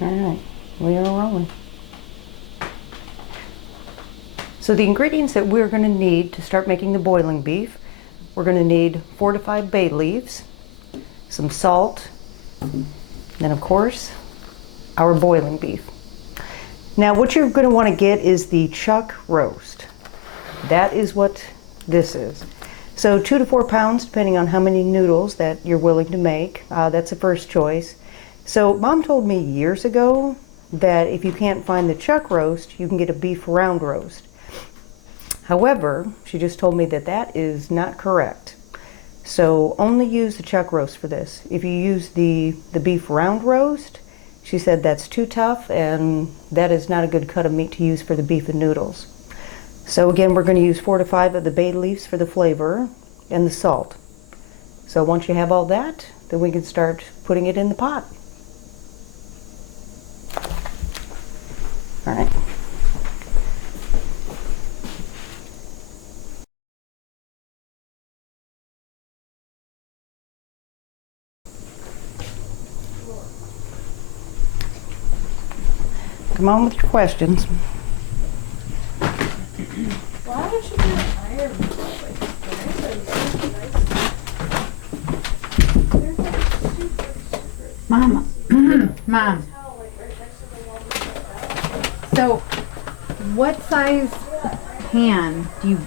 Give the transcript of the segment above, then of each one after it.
All right, we are rolling. So the ingredients that we're going to need to start making the boiling beef, we're going to need 4 to 5 bay leaves, some salt, then of course, our boiling beef. Now what you're going to want to get is the chuck roast. That is what this is. So 2 to 4 pounds, depending on how many noodles that you're willing to make. That's the first choice. So Mom told me years ago that if you can't find the chuck roast, you can get a beef round roast. However, she just told me that that is not correct. So only use the chuck roast for this. If you use the beef round roast, she said that's too tough and that is not a good cut of meat to use for the beef and noodles. So again, we're going to use 4 to 5 of the bay leaves for the flavor and the salt. So once you have all that, then we can start putting it in the pot. All right. Come on with your questions. Why would you do iron? Mama, Mom. So, what size pan do you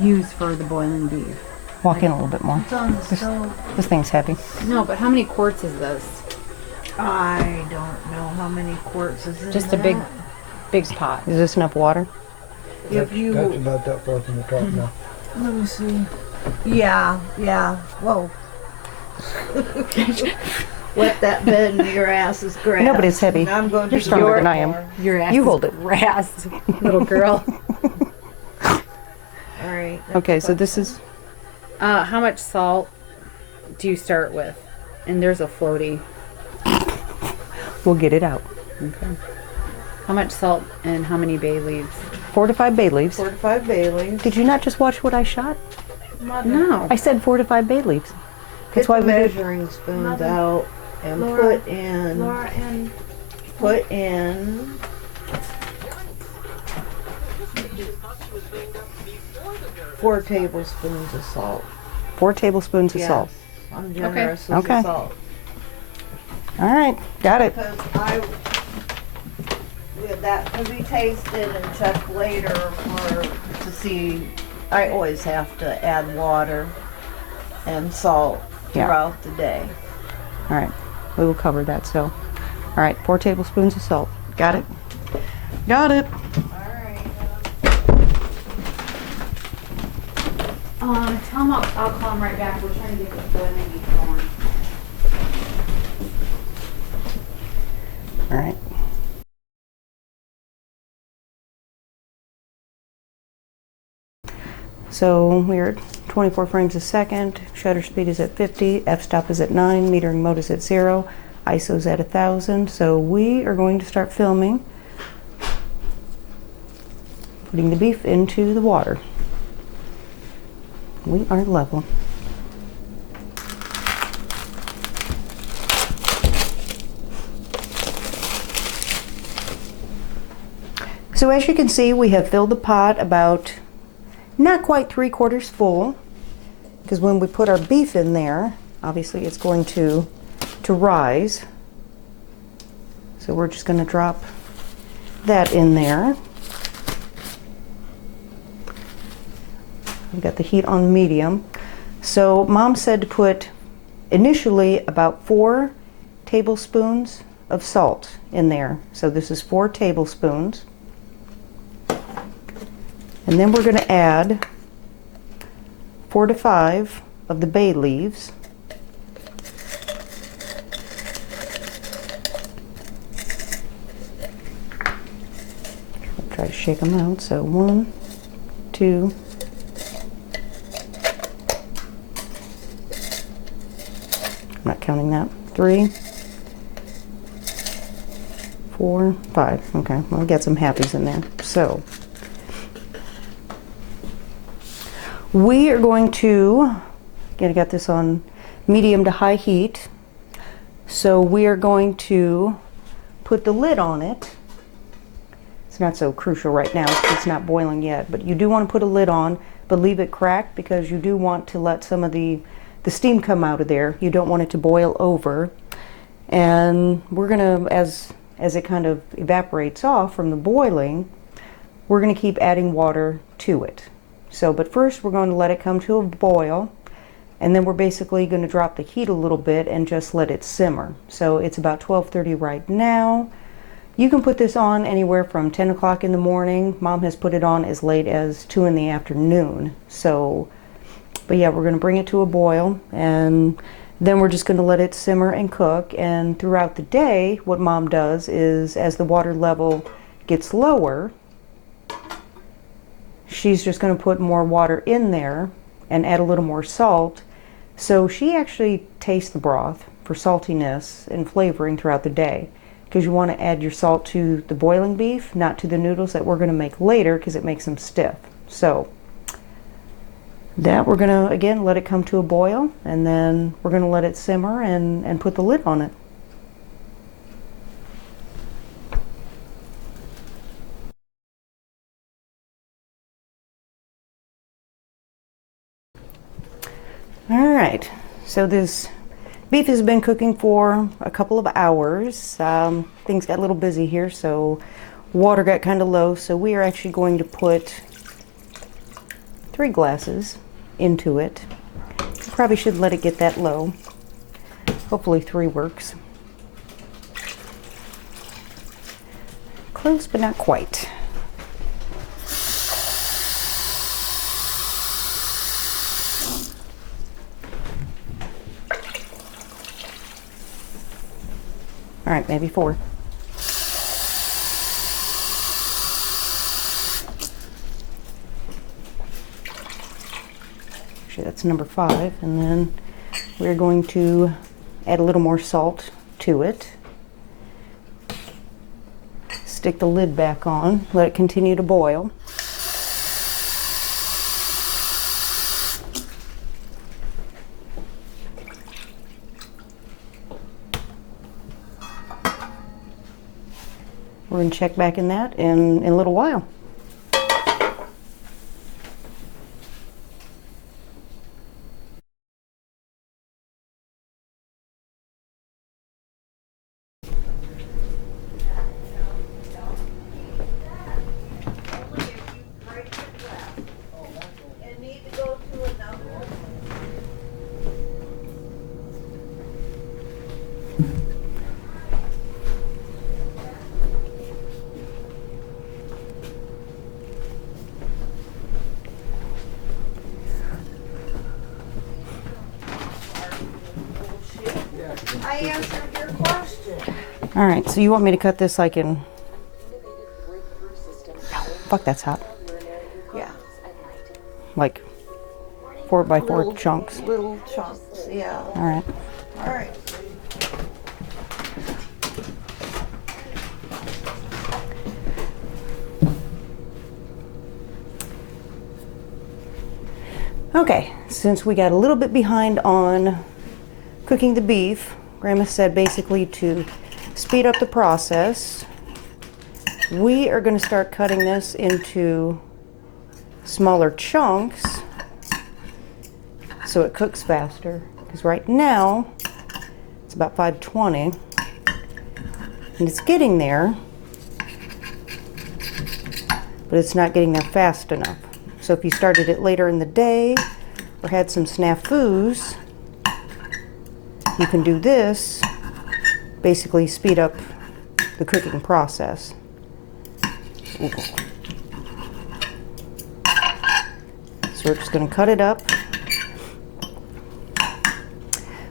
use for the boiling beef? Walk in a little bit more. It's on the stove. This thing's heavy. No, but how many quarts is this? I don't know how many quarts is in Just a that. big pot. Is this enough water? If That's you, about that far from the top now. let me see. Yeah. Whoa. Let that bed in your ass is grass. No, but it's heavy. And I'm going to You're stronger than I am. Your ass You is hold it. grass, little girl. All right. Okay, so this is, How much salt do you start with? And there's a floaty. we'll get it out. Okay. How much salt and how many bay leaves? 4 to 5 bay leaves. 4 to 5 bay leaves. Did you not just watch what I shot? Mother, No. I said 4 to 5 bay leaves. That's Get why the we did. measuring spoons Mother. out and Laura. put in. Laura and Put in 4 tablespoons of salt. 4 tablespoons of Yes, salt. I'm generous with Okay. the salt. All right, got it. Because that can be tasted and checked later to see. I always have to add water and salt Yeah. throughout the day. All right, we will cover that. So, all right, 4 tablespoons of salt. Got it. Got it. Tell him I'll call him right back. We're trying to get the boiling beef going. All right. So we're at 24 frames a second. Shutter speed is at 50. F-stop is at 9. Metering mode is at 0. ISO's at 1000. So we are going to start filming, putting the beef into the water. We are level. So as you can see, we have filled the pot about not quite 3/4 full, because when we put our beef in there, obviously it's going to rise. So we're just going to drop that in there. We've got the heat on medium. So Mom said to put initially about 4 tablespoons of salt in there. So this is 4 tablespoons. And then we're going to add 4 to 5 of the bay leaves. Try to shake them out. So 1, 2, I'm not counting that, 3, 4, 5. Okay, well, I'll get some happies in there. So we are going to, again, I got this on medium to high heat. So we are going to put the lid on it. It's not so crucial right now, it's not boiling yet, but you do want to put a lid on, but leave it cracked because you do want to let some of the steam come out of there. You don't want it to boil over. And we're gonna, as it kind of evaporates off from the boiling, we're gonna keep adding water to it. So, but first we're going to let it come to a boil, and then we're basically gonna drop the heat a little bit and just let it simmer. So it's about 12:30 right now. You can put this on anywhere from 10 o'clock in the morning. Mom has put it on as late as 2 in the afternoon. So, but yeah, we're gonna bring it to a boil, and then we're just gonna let it simmer and cook. And throughout the day, what Mom does is, as the water level gets lower, she's just gonna put more water in there and add a little more salt. So she actually tastes the broth for saltiness and flavoring throughout the day, because you want to add your salt to the boiling beef, not to the noodles that we're going to make later, because it makes them stiff. So that we're going to, again, let it come to a boil, and then we're going to let it simmer and put the lid on it. All right, so this beef has been cooking for a couple of hours. Things got a little busy here, so water got kind of low. So we are actually going to put 3 glasses into it. Probably should let it get that low. Hopefully 3 works. Close, but not quite. All right, maybe 4. Actually, that's number 5. And then we're going to add a little more salt to it. Stick the lid back on, let it continue to boil. We're going to check back in that in a little while. I answered your question. All right, so you want me to cut this like in... Fuck, that's hot. Yeah. Like 4 by 4 Little- chunks. Little chunks, yeah. All right. All right. Okay, since we got a little bit behind on cooking the beef, Grandma said basically to speed up the process, we are going to start cutting this into smaller chunks so it cooks faster. Because right now it's about 520 and it's getting there, but it's not getting there fast enough. So if you started it later in the day or had some snafus, you can do this, basically speed up the cooking process. Ooh. So we're just going to cut it up.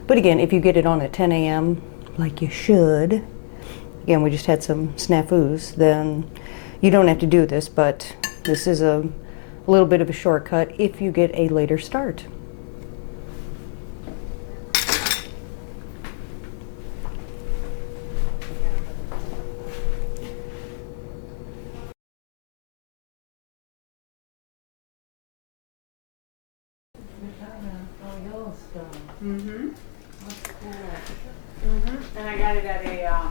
But again, if you get it on at 10 a.m., like you should, again, we just had some snafus, then you don't have to do this, but this is a little bit of a shortcut if you get a later start. And I got it at a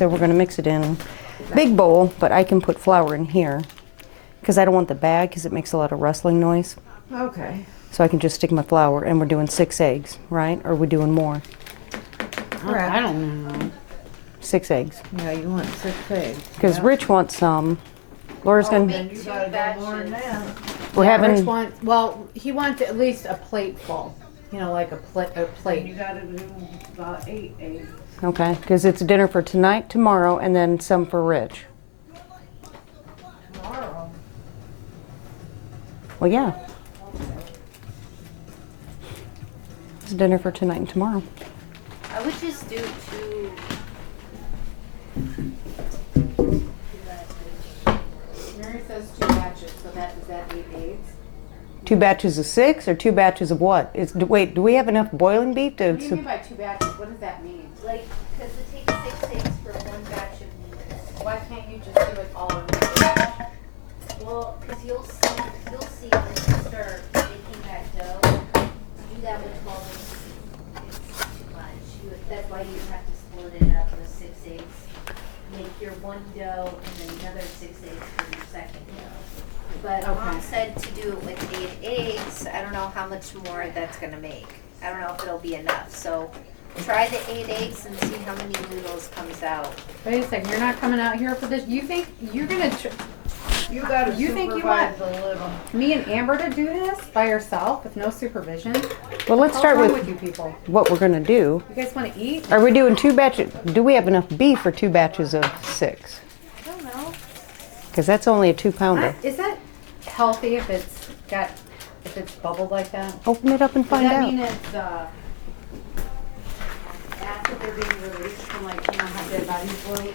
So we're gonna mix it in big bowl, but I can put flour in here because I don't want the bag because it makes a lot of rustling noise. Okay. So I can just stick my flour, and we're doing 6 eggs, right? Or are we doing more? Correct. I don't know. 6 eggs. Yeah, you want 6 eggs. Because Rich wants some. Laura's gonna. Then you gotta go more than that. We're Rich having. wants, well, he wants at least a plate full. You know, like a You plate. gotta do about 8 eggs. Okay, because it's dinner for tonight, tomorrow, and then some for Rich. Tomorrow. Well, yeah. It's dinner for tonight and tomorrow. I would just do 2. Mary says 2 batches, so is that 8 eggs? 2 batches of 6 or 2 batches of what? Wait, do we have enough boiling beef to? What do you mean by 2 batches? What does that mean? Like, because it takes 6 eggs for 1 batch of noodles. Why can't you just do it all in one batch? Well, because you'll see when you start making that dough, do that with 12 eggs. It's too much. That's why you have to split it up with 6 eggs. Make your 1 dough and then another 6 eggs for your second dough. But Mom Okay. said to do it with 8 eggs. I don't know how much more that's gonna make. I don't know if it'll be enough. So try the 8 eggs and see how many noodles comes out. Wait a second, you're not coming out here for this? You think you're gonna You gotta You think you supervise a little. me and Amber to do this by yourself with no supervision? Well, let's What's start wrong with with you people? what we're gonna do. You guys want to eat? Are we doing 2 batches? Do we have enough beef for 2 batches of 6? I don't know. Because that's only a 2-pounder. Is that healthy if it's bubbled like that? Open it up and Does find that out. mean it's acid they're being released from, like, you know how dead bodies float?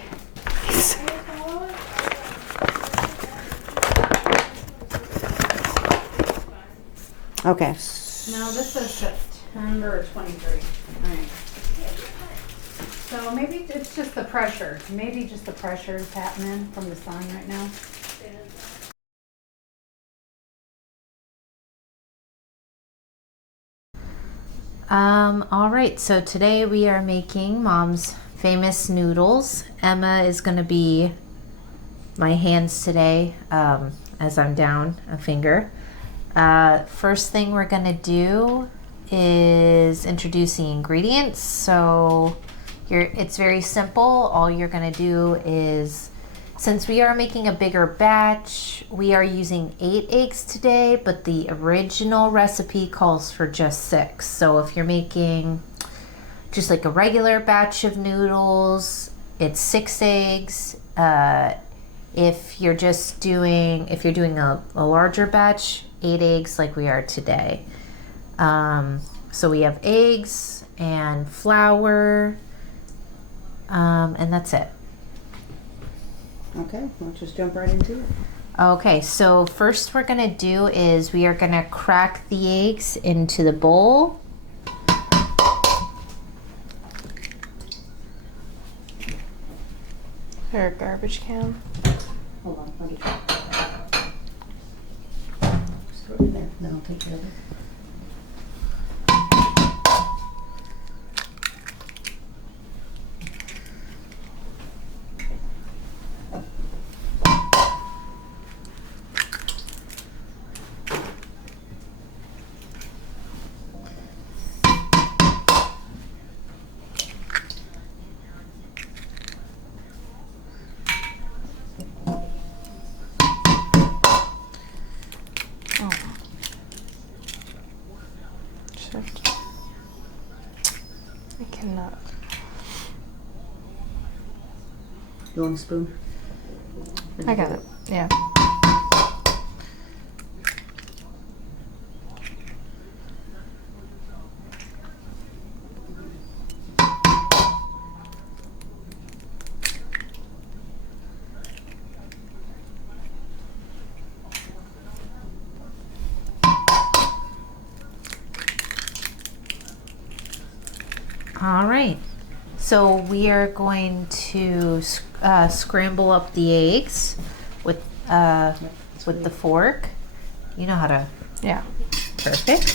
Okay. No, this is September 23. Alright. So maybe it's just the pressure. Maybe just the pressure is happening from the sun right now. All right, so today we are making Mom's famous noodles. Emma is gonna be my hands today, as I'm down a finger. First thing we're gonna do is introduce the ingredients. So it's very simple. All you're gonna do is, since we are making a bigger batch, we are using 8 eggs today, but the original recipe calls for just 6. So if you're making just like a regular batch of noodles, it's 6 eggs. If you're doing a larger batch, 8 eggs like we are today. So we have eggs and flour, and that's it. Okay, let's just jump right into it. Okay, so first we're gonna do is we are gonna crack the eggs into the bowl. Or a garbage can. Hold on, I'll get you. Just throw it in there, then I'll take care of it. Shit. I cannot. You want a spoon? I got it. Yeah. All right, so we are going to scramble up the eggs with the fork. You know how to. Yeah. Perfect.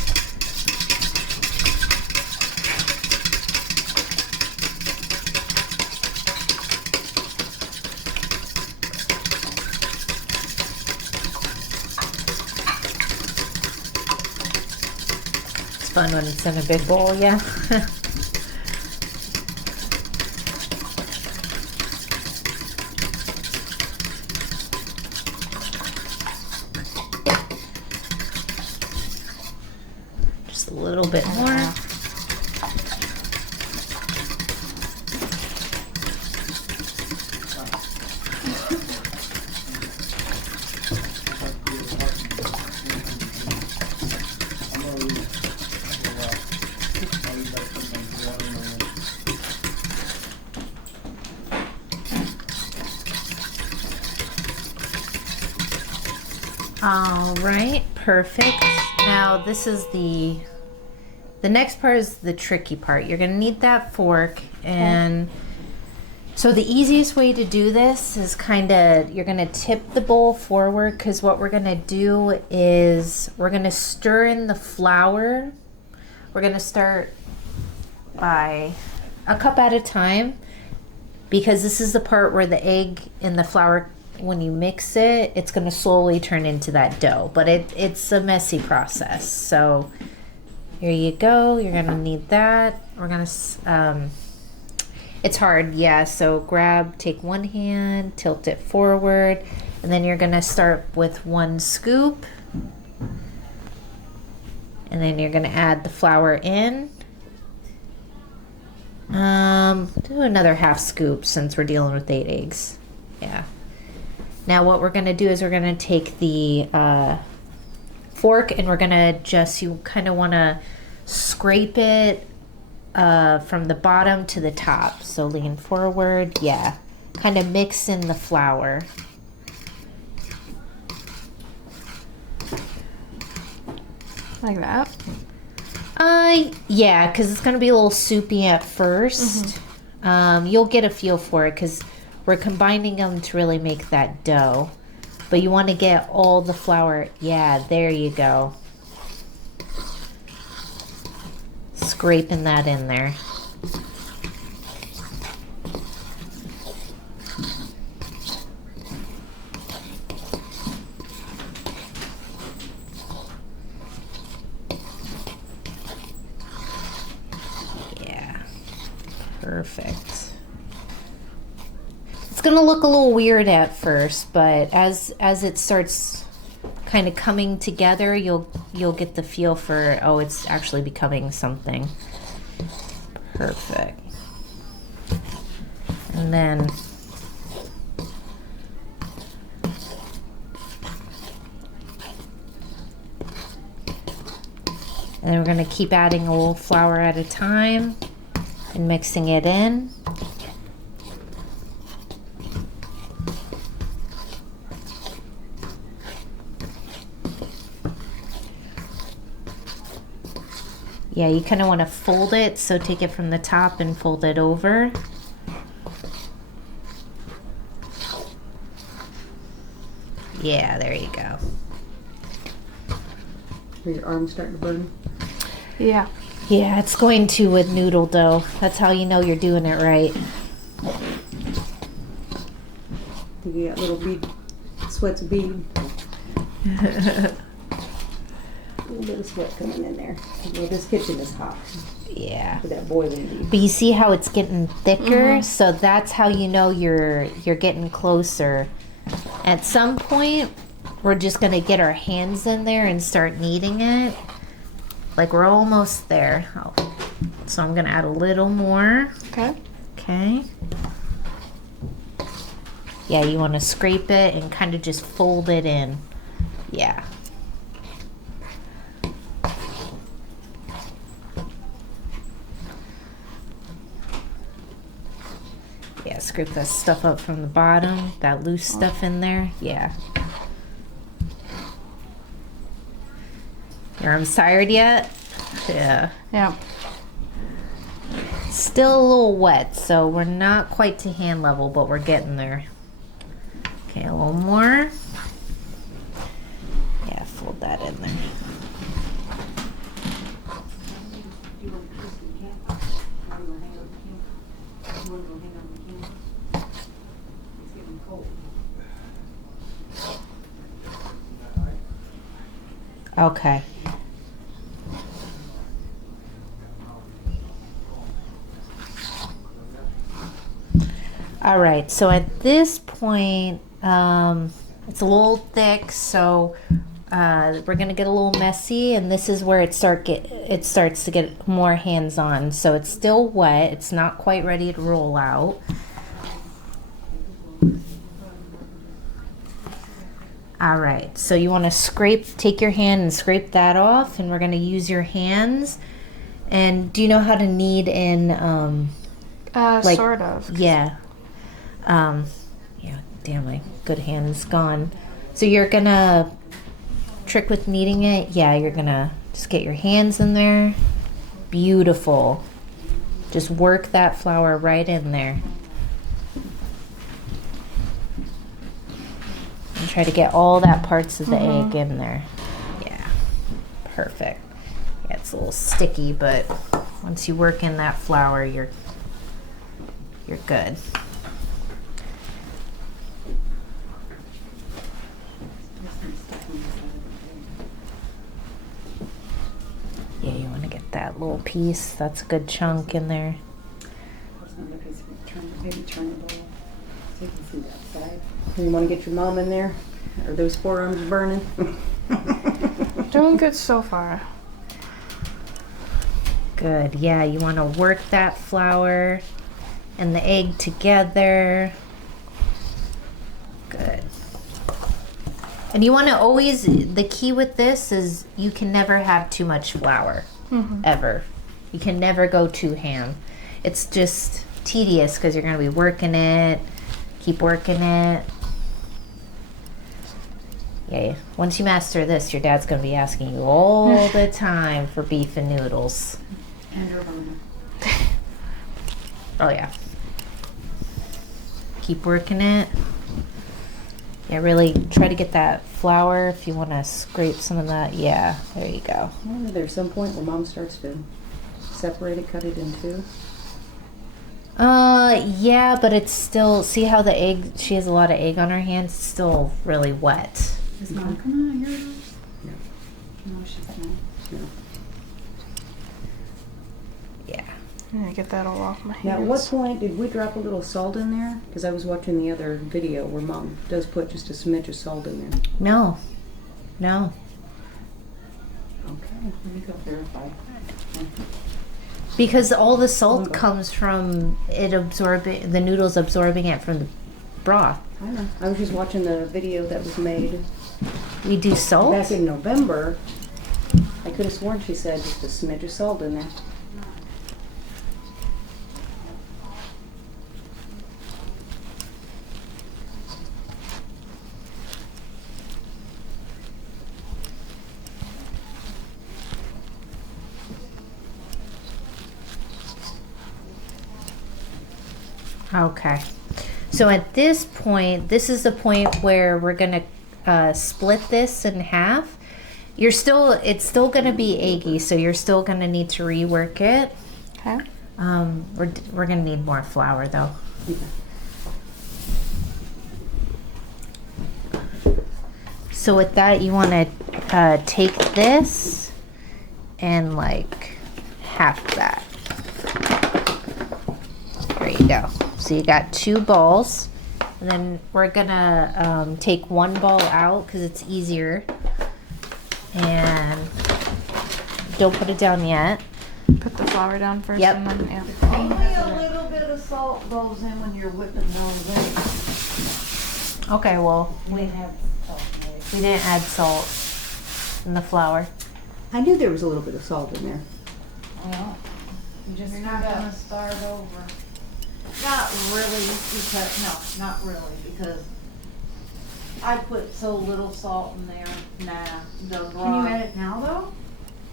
fun when it's in a big bowl, yeah. Just a little bit more. All right, perfect. Now this is the next part is the tricky part. You're gonna need that fork, and so the easiest way to do this is you're gonna tip the bowl forward, because what we're gonna do is we're gonna stir in the flour. We're gonna start by a cup at a time, because this is the part where the egg and the flour, when you mix it, it's going to slowly turn into that dough, but it's a messy process. So here you go. You're going to need that. We're going to, it's hard. Yeah. So take one hand, tilt it forward, and then you're going to start with one scoop, and then you're going to add the flour in. Do another half scoop since we're dealing with 8 eggs. Yeah. Now what we're going to do is we're going to take the fork, and we're going to you kind of want to scrape it from the bottom to the top. So lean forward. Yeah. Kind of mix in the flour. Like that? Yeah, because it's going to be a little soupy at first. You'll get a feel for it because we're combining them to really make that dough. But you want to get all the flour. Yeah, there you go. Scraping that in there. Yeah, perfect. It's gonna look a little weird at first, but as it starts kind of coming together, you'll get the feel for, oh, it's actually becoming something. Perfect. And then we're gonna keep adding a little flour at a time and mixing it in. Yeah, you kind of want to fold it, so take it from the top and fold it over. Yeah, there you go. Are your arms starting to burn? Yeah. Yeah, it's going to with noodle dough. That's how you know you're doing it right. You got little bead, sweat's bead. A little bit of sweat coming in there. Well, this kitchen is hot Yeah. for that boiling beef. But you see how it's getting thicker? So that's how you know you're getting closer. At some point, we're just going to get our hands in there and start kneading it. Like we're almost there. Oh. So I'm going to add a little more. Okay. Okay. Yeah, you want to scrape it and kind of just fold it in. Yeah. Yeah, scrape that stuff up from the bottom, that loose stuff in there. Yeah. Your arms tired yet? Yeah. Yeah. Still a little wet, so we're not quite to hand level, but we're getting there. Okay, a little more. Yeah, fold that in there. Okay. All right, so at this point, it's a little thick, so we're gonna get a little messy, and this is where it starts to get more hands-on. So it's still wet; it's not quite ready to roll out. All right, so you want to take your hand and scrape that off, and we're gonna use your hands. And do you know how to knead in? Like- Sort of. Yeah. Yeah, damn, my good hand is gone. So you're gonna trick with kneading it. Yeah, you're gonna just get your hands in there. Beautiful. Just work that flour right in there. And try to get all that parts of the egg in there. Yeah, perfect. Yeah, it's a little sticky, but once you work in that flour, you're good. Yeah, you want to get that little piece. That's a good chunk in there. Maybe turn the bowl so you can see that side. You want to get your mom in there? Are those forearms burning? Doing good so far. Good. Yeah, you want to work that flour and the egg together. Good. And you want to always, the key with this is you can never have too much flour, ever. You can never go too ham. It's just tedious because you're going to be working it, keep working it. Yeah, once you master this, your dad's going to be asking you all the time for beef and noodles. And your bone. Oh yeah. Keep working it. Yeah, really try to get that flour if you want to scrape some of that. Yeah, there you go. I wonder if there's some point where mom starts to separate it, cut it in two. Yeah, but it's still, see how the egg, she has a lot of egg on her hands, it's still really wet. Is Mom coming on here? No. No, she's not. No. Yeah. I'm gonna get that all off my hands. Now, at what point did we drop a little salt in there? Because I was watching the other video where mom does put just a smidge of salt in there. No. No. Okay. Let me go verify. Because all the salt comes from it absorbing, the noodles absorbing it from the broth. I know. I was just watching the video that was made We do salt? back in November. I could have sworn she said just a smidge of salt in there. Okay. So at this point, this is the point where we're gonna split this in half. It's still gonna be eggy, so you're still gonna need to rework it. Okay. We're gonna need more flour though. So with that, you wanna take this and like half that. There you go. So you got 2 balls, and then we're gonna take 1 ball out because it's easier. And don't put it down yet. Put the flour down first. Yep. And then, yeah. Only a little bit of salt goes in when you're whipping those in. Okay, well, We have, we didn't add salt in the flour. I knew there was a little bit of salt in there. well, you're not gonna start over. Not really, because, no, not really, because I put so little salt in there. Nah, the Can you broth. add it now though?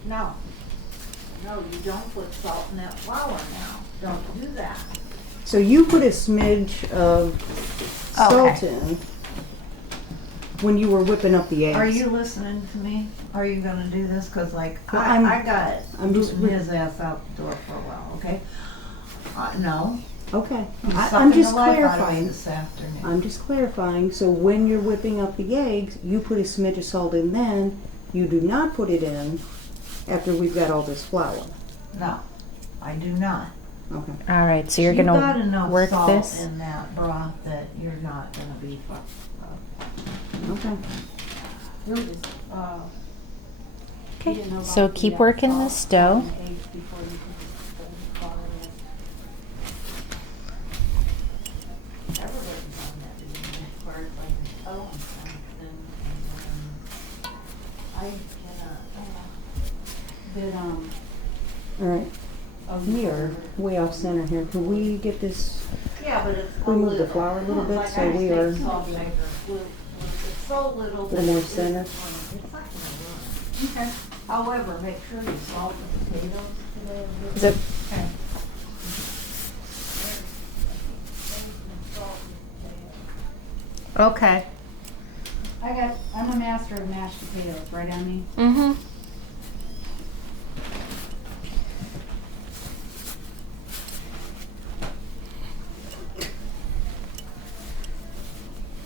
No. No, you don't put salt in that flour now. Don't do that. So you put a smidge of salt in when you were whipping up the eggs. Are you listening to me? Are you gonna do this? Cause like, Well, I got I'm just- his ass out the door for a while, okay? No. Okay. He's I'm sucking just the life out of me clarifying. this afternoon. I'm just clarifying. So when you're whipping up the eggs, you put a smidge of salt in then. You do not put it in after we've got all this flour. No, I do not. Okay. All right, so you're You got gonna enough work salt this. in that broth that you're not gonna be, Okay. You'll just, Okay, you didn't know so about keep the, working salt this dough. page before you put the flour in. everybody's on that beginning part, like, oh, and something, and I cannot, Did, All right. We are way off center here. Can we get this? yeah, but it's a We move the little. flour a little bit, Like so I we say, are salt and pepper. It's so little. little that more it's center. It's not gonna run. Okay. However, make sure you salt the potatoes today. a bit. Is it- Okay. Okay. I'm a master of mashed potatoes, right, Emmy? Mm-hmm.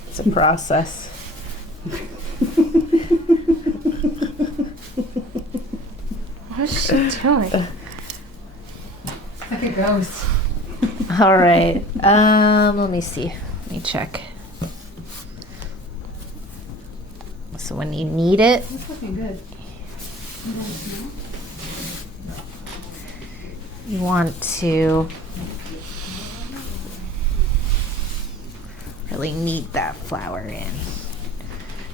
It's a process. What is she doing? Like a ghost. All right. Let me see. Let me check. So when you knead it, It's looking good. you want to really knead that flour in.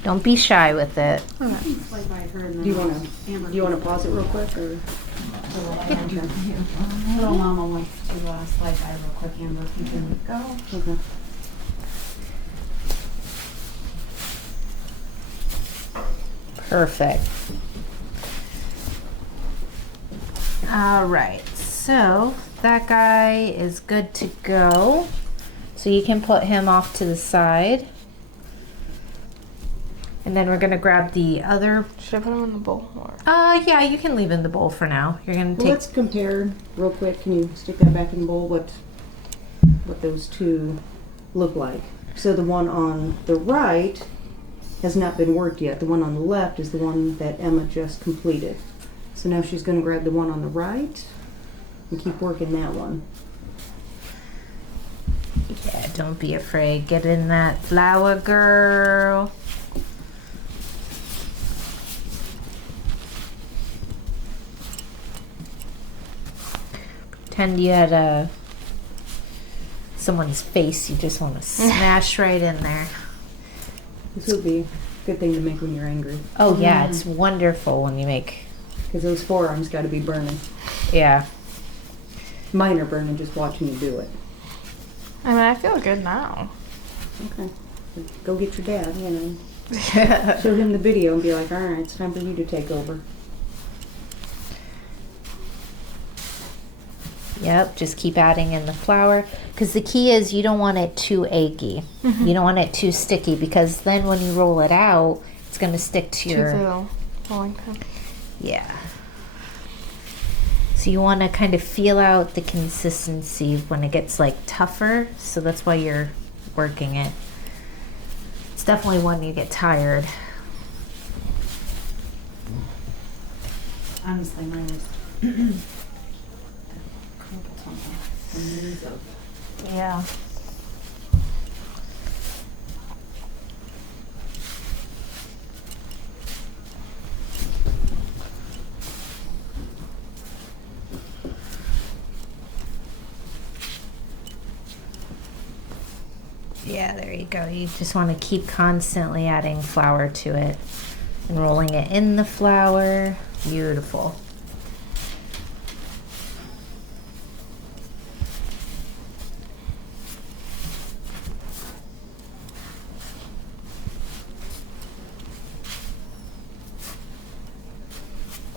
Don't be shy with it. it's like I heard in the Do you wanna? notes, Amber Do you want to keeps- pause it real quick, or? Little mama wants to, slide by real quick, Amber, if you can go. Okay. Perfect. All right, so that guy is good to go. So you can put him off to the side. And then we're gonna grab the other, Should I put them in the bowl? Or? yeah, you can leave in the bowl for now. You're gonna Well, take, let's compare real quick. Can you stick that back in the bowl? What those two look like? So the one on the right has not been worked yet. The one on the left is the one that Emma just completed. So now she's going to grab the one on the right and keep working that one. yeah, don't be afraid. Get in that flour, girl. Pretend you had someone's face you just want to smash right in there. This would be a good thing to make when you're angry, Oh yeah, it's wonderful when you make, because those forearms got to be burning. yeah. Mine are burning just watching you do it. I mean, I feel good now. Okay. Go get your dad, you know. Show him the video and be like, all right, it's time for you to take over. Yep, just keep adding in the flour. Because the key is you don't want it too eggy. You don't want it too sticky, because then when you roll it out, it's going to stick to To your... the rolling pin. Yeah. So you want to kind of feel out the consistency when it gets like tougher. So that's why you're working it. It's definitely when you get tired. Honestly, mine was the news of Yeah. Yeah, there you go. You just want to keep constantly adding flour to it and rolling it in the flour. Beautiful.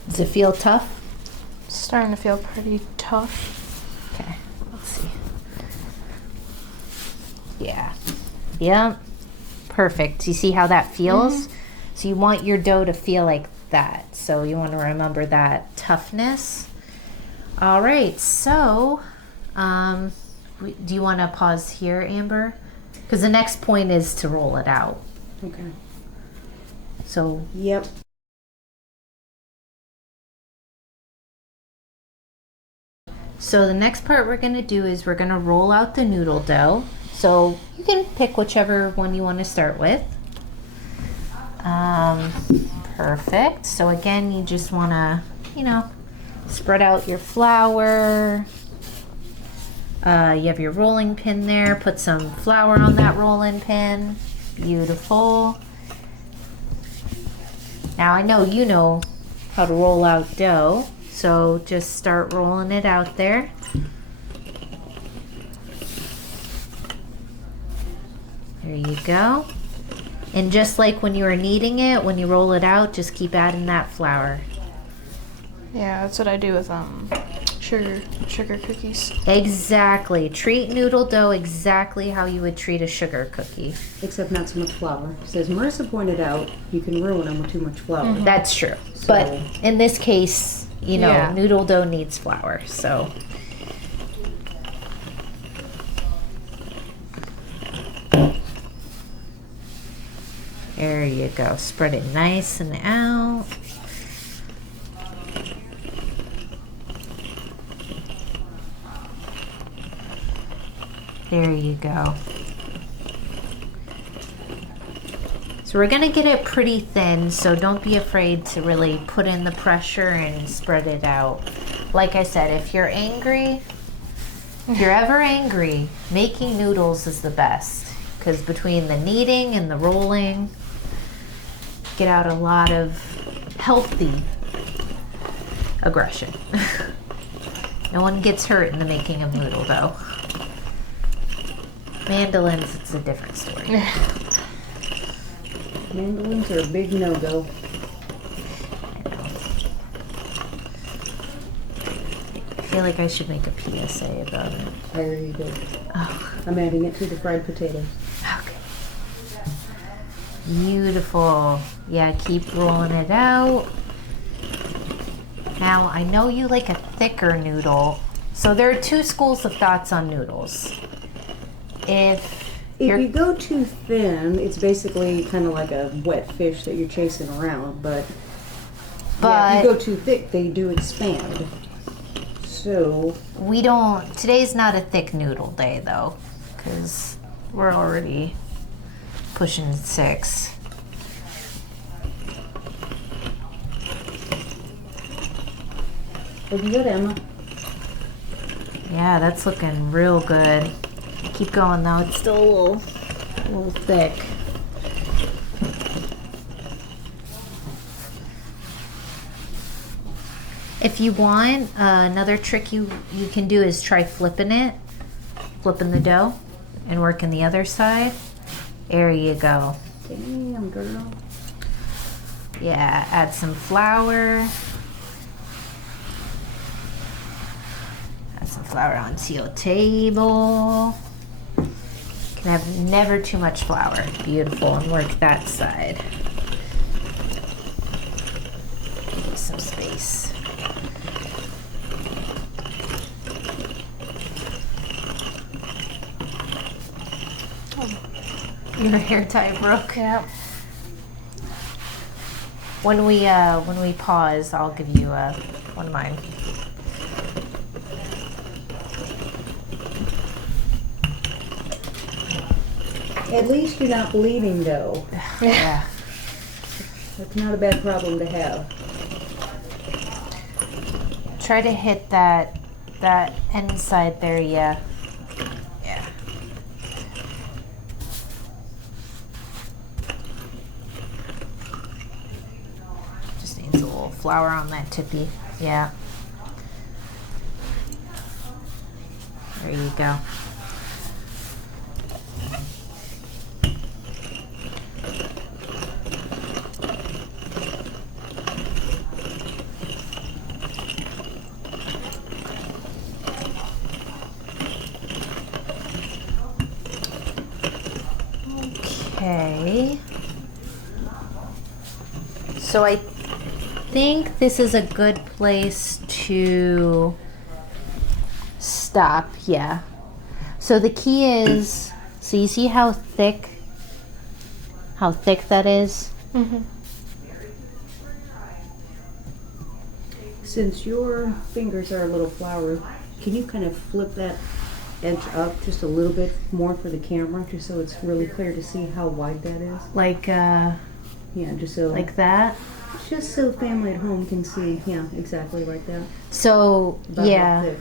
Does it feel tough? It's starting to feel pretty tough. Okay, let's see. Yeah. Yeah. Perfect. You see how that feels? So you want your dough to feel like that. So you want to remember that toughness. All right. So, do you want to pause here, Amber? Because the next point is to roll it out. Okay. So Yep. So the next part we're gonna do is we're gonna roll out the noodle dough. So you can pick whichever one you want to start with. Perfect. So again, you just wanna, spread out your flour. You have your rolling pin there. Put some flour on that rolling pin. Beautiful. Now I know you know how to roll out dough, so just start rolling it out there. There you go. And just like when you were kneading it, when you roll it out, just keep adding that flour. Yeah, that's what I do with sugar cookies. Exactly. Treat noodle dough exactly how you would treat a sugar cookie. Except not so much flour. As Marissa pointed out, you can ruin them with too much flour. That's true. So- But in this case, Yeah. noodle dough needs flour, so. There you go. Spread it nice and out. There you go. So we're gonna get it pretty thin, so don't be afraid to really put in the pressure and spread it out. Like I said, if you're ever angry, making noodles is the best. Because between the kneading and the rolling, get out a lot of healthy aggression. No one gets hurt in the making of noodle dough. Mandolins, it's a different story. Mandolins are a big no-go. I feel like I should make a PSA about it. There you go. Oh, I'm adding it to the fried potatoes. okay. Beautiful. Yeah, keep rolling it out. Now, I know you like a thicker noodle. So there are two schools of thoughts on noodles. If If you're you go too thin, it's basically kind of like a wet fish that you're chasing around. But yeah, if you go too thick, they do expand. So today's not a thick noodle day though, because we're already pushing 6. looking good, Emma. Yeah, that's looking real good. Keep going though, it's still a little thick. If you want, another trick you can do is try flipping the dough and working the other side. There you go. Damn, girl. Yeah, add some flour. Add some flour onto your table. Can have never too much flour. Beautiful, and work that side. Give you some space. Your hair tie broke. Yeah. When we pause, I'll give you one of mine. At least you're not bleeding, though. Yeah. That's not a bad problem to have. Try to hit that inside there, yeah. Yeah. Just needs a little flour on that tippy. Yeah. There you go. Okay. So I think this is a good place to stop. Yeah. So the key is, so you see how thick that is? Mhm. Since your fingers are a little floury, Can you kind of flip that edge up just a little bit more for the camera, just so it's really clear to see how wide that is? Like Yeah, just so that. just so family at home can see. Yeah, exactly like that. So About that yeah, thick.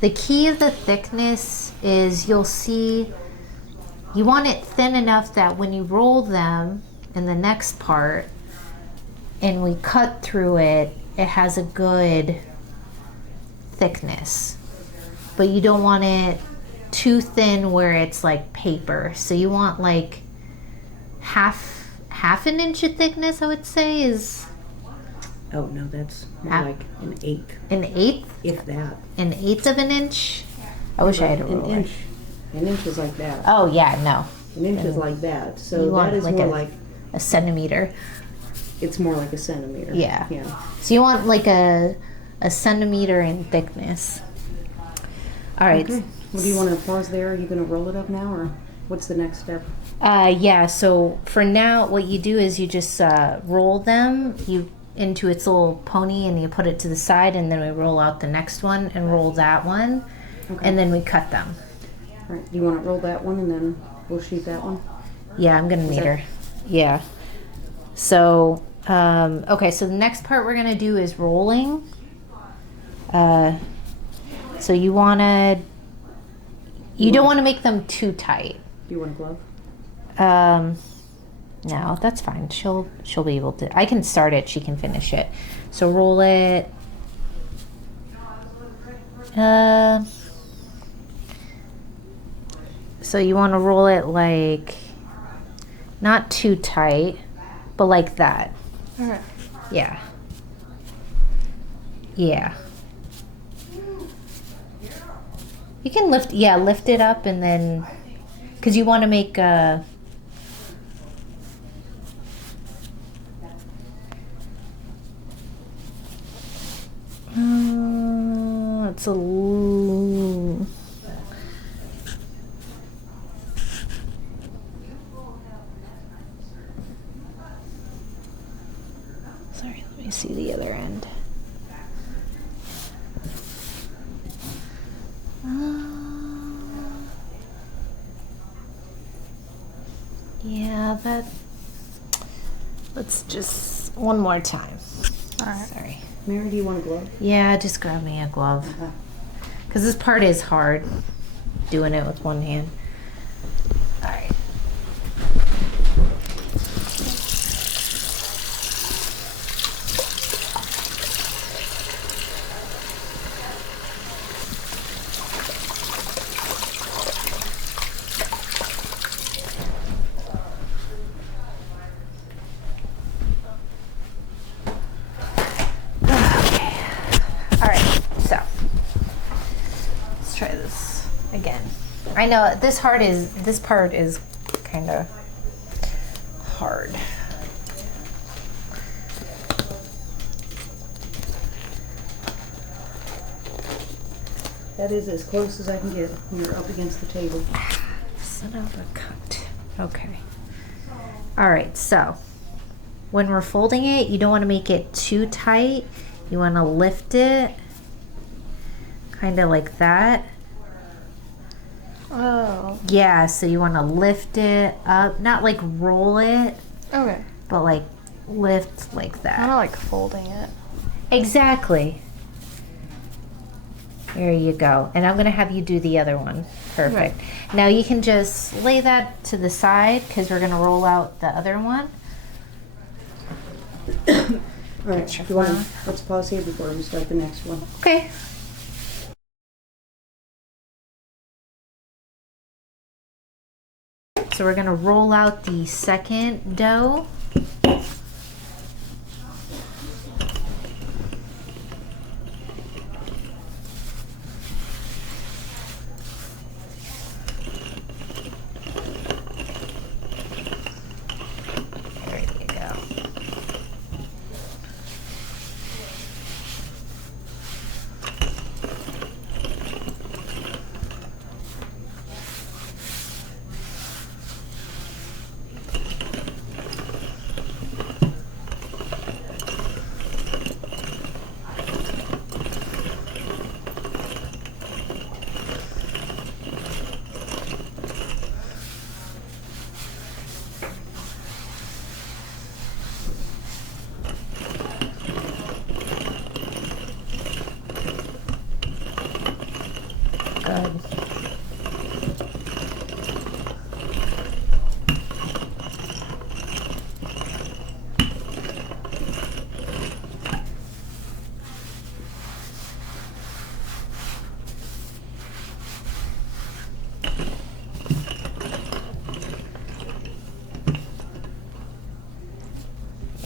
the key of the thickness is you'll see you want it thin enough that when you roll them in the next part and we cut through it, it has a good thickness. But you don't want it too thin where it's like paper. So you want like half an inch of thickness, I would say, is Oh no, that's more Ah. like an eighth, an eighth if that. of an inch. I wish I had a An ruler. inch. An inch is like that. Oh yeah, no, An inch is like that. You So want that is like more a- like a centimeter. it's more like a centimeter. Yeah. Yeah. So you want like a centimeter in thickness. All right. Okay. Well, do you want to pause there? Are you going to roll it up now, or what's the next step? Yeah. So for now, what you do is you just roll them into its little pony, and you put it to the side, and then we roll out the next one and roll that one, Okay. and then we cut them. All right. Do you want to roll that one, and then we'll shoot that one? Yeah, I'm gonna meter. Yeah. So okay. So the next part we're gonna do is rolling. So you don't want to make them too tight. Do you want a glove? No, that's fine. She'll be able to. I can start it. She can finish it. So roll it. So you want to roll it like not too tight, but like that. Okay. Yeah. Yeah. You can lift it up and then, because you want to make it's a sorry, let me see the other end. Yeah, let's just one more time. Alright. Sorry. Mary, do you want a glove? Yeah, just grab me a glove. Okay. Because this part is hard, doing it with one hand. All right. All right, so let's try this again. I know this part is kind of hard. That is as close as I can get when you're up against the table. Son of a cunt. Okay. All right, so when we're folding it, you don't want to make it too tight. You want to lift it kind of like that. Oh. Yeah, so you want to lift it up, not like roll it, Okay. but like lift like I that. don't like folding it. Exactly. There you go. And I'm going to have you do the other one. Perfect. Now you can just lay that to the side because we're going to roll out the other one. All right. Do you want to, let's pause here before we start the next one. Okay. So we're going to roll out the second dough. There you go.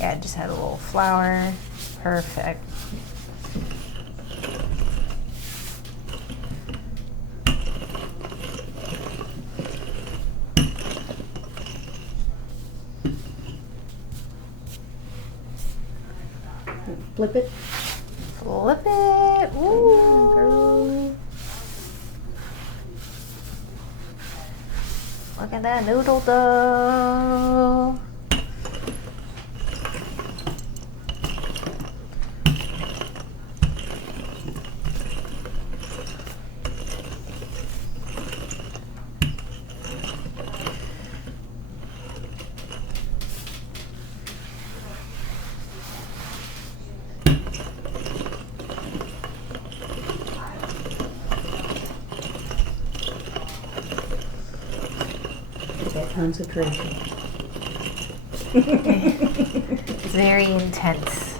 Yeah, just add a little flour. Perfect. Flip it. Flip it. Ooh. Look at that noodle dough. That concentration. It's very intense.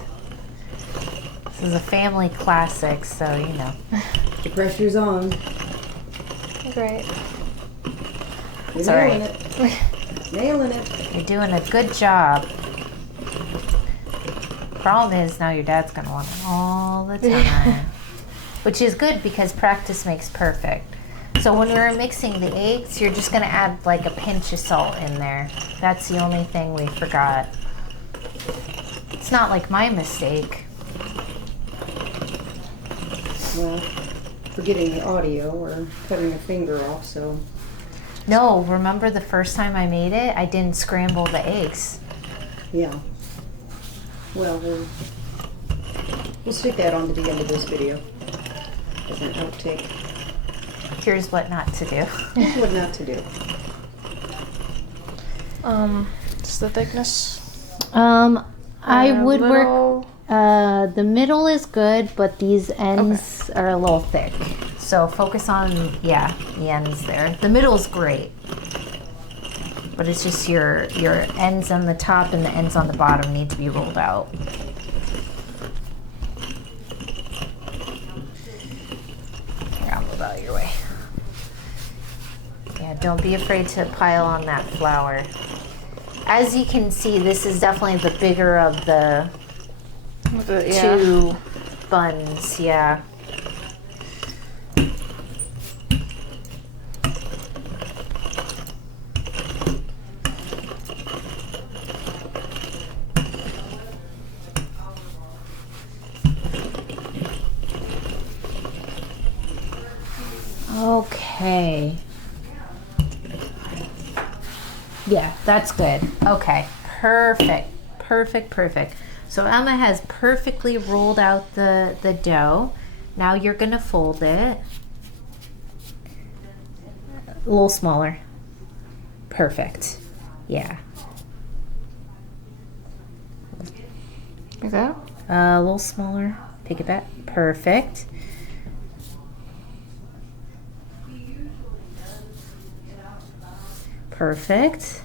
This is a family classic, so you know. The pressure's on. Great. You're It's all nailing right. it. Nailing it. You're doing a good job. Problem is, now your dad's gonna want it all the time. Which is good because practice makes perfect. So when we were mixing the eggs, you're just gonna add like a pinch of salt in there. That's the only thing we forgot. It's not like my mistake. Well, forgetting the audio or cutting a finger off, so. No, remember the first time I made it, I didn't scramble the eggs. Yeah. Well, we'll stick that on to the end of this video as an outtake. Here's what not to do. What not to do. Just the thickness. I would work. Little- The middle is good, but these ends are a little thick. So focus on, the ends there. The middle's great. But it's just your ends on the top and the ends on the bottom need to be rolled out. Here, I'll move out of your way. Yeah, don't be afraid to pile on that flour. As you can see, this is definitely the bigger of the two buns, yeah. Okay. Yeah, that's good. Okay, perfect, perfect, perfect. So Emma has perfectly rolled out the dough. Now you're gonna fold it. A little smaller. Perfect. Yeah. Like that? A little smaller. Take it back. Perfect. Perfect.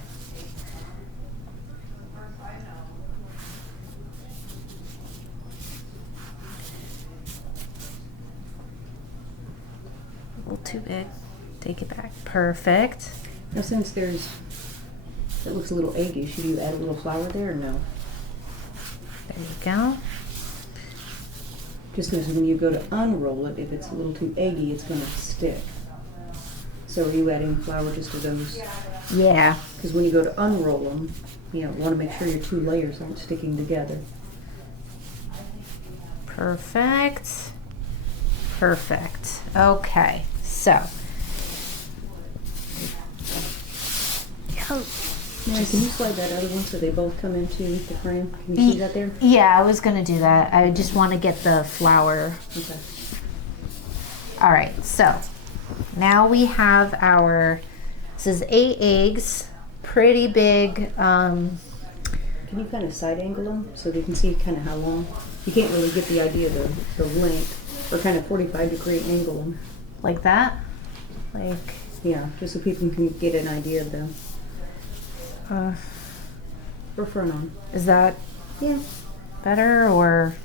A little too big. Take it back. Perfect. Now, since that looks a little eggy, should you add a little flour there or no? There you go. Just because when you go to unroll it, if it's a little too eggy, it's going to stick. So are you adding flour just to those? Yeah. Because when you go to unroll them, you want to make sure your two layers aren't sticking together. Perfect. Perfect. Okay. So. Now, can you slide that other one so they both come into the frame? Can you see that there? Yeah, I was gonna do that. I just want to get the flour. Okay. All right. So now we have our. This is 8 eggs. Pretty big. Can you kind of side angle them so they can see kind of how long? You can't really get the idea of the length, or kind of 45-degree angle them. Like that. Like. Yeah, just so people can get an idea of the or front on. Is that Yeah. better or?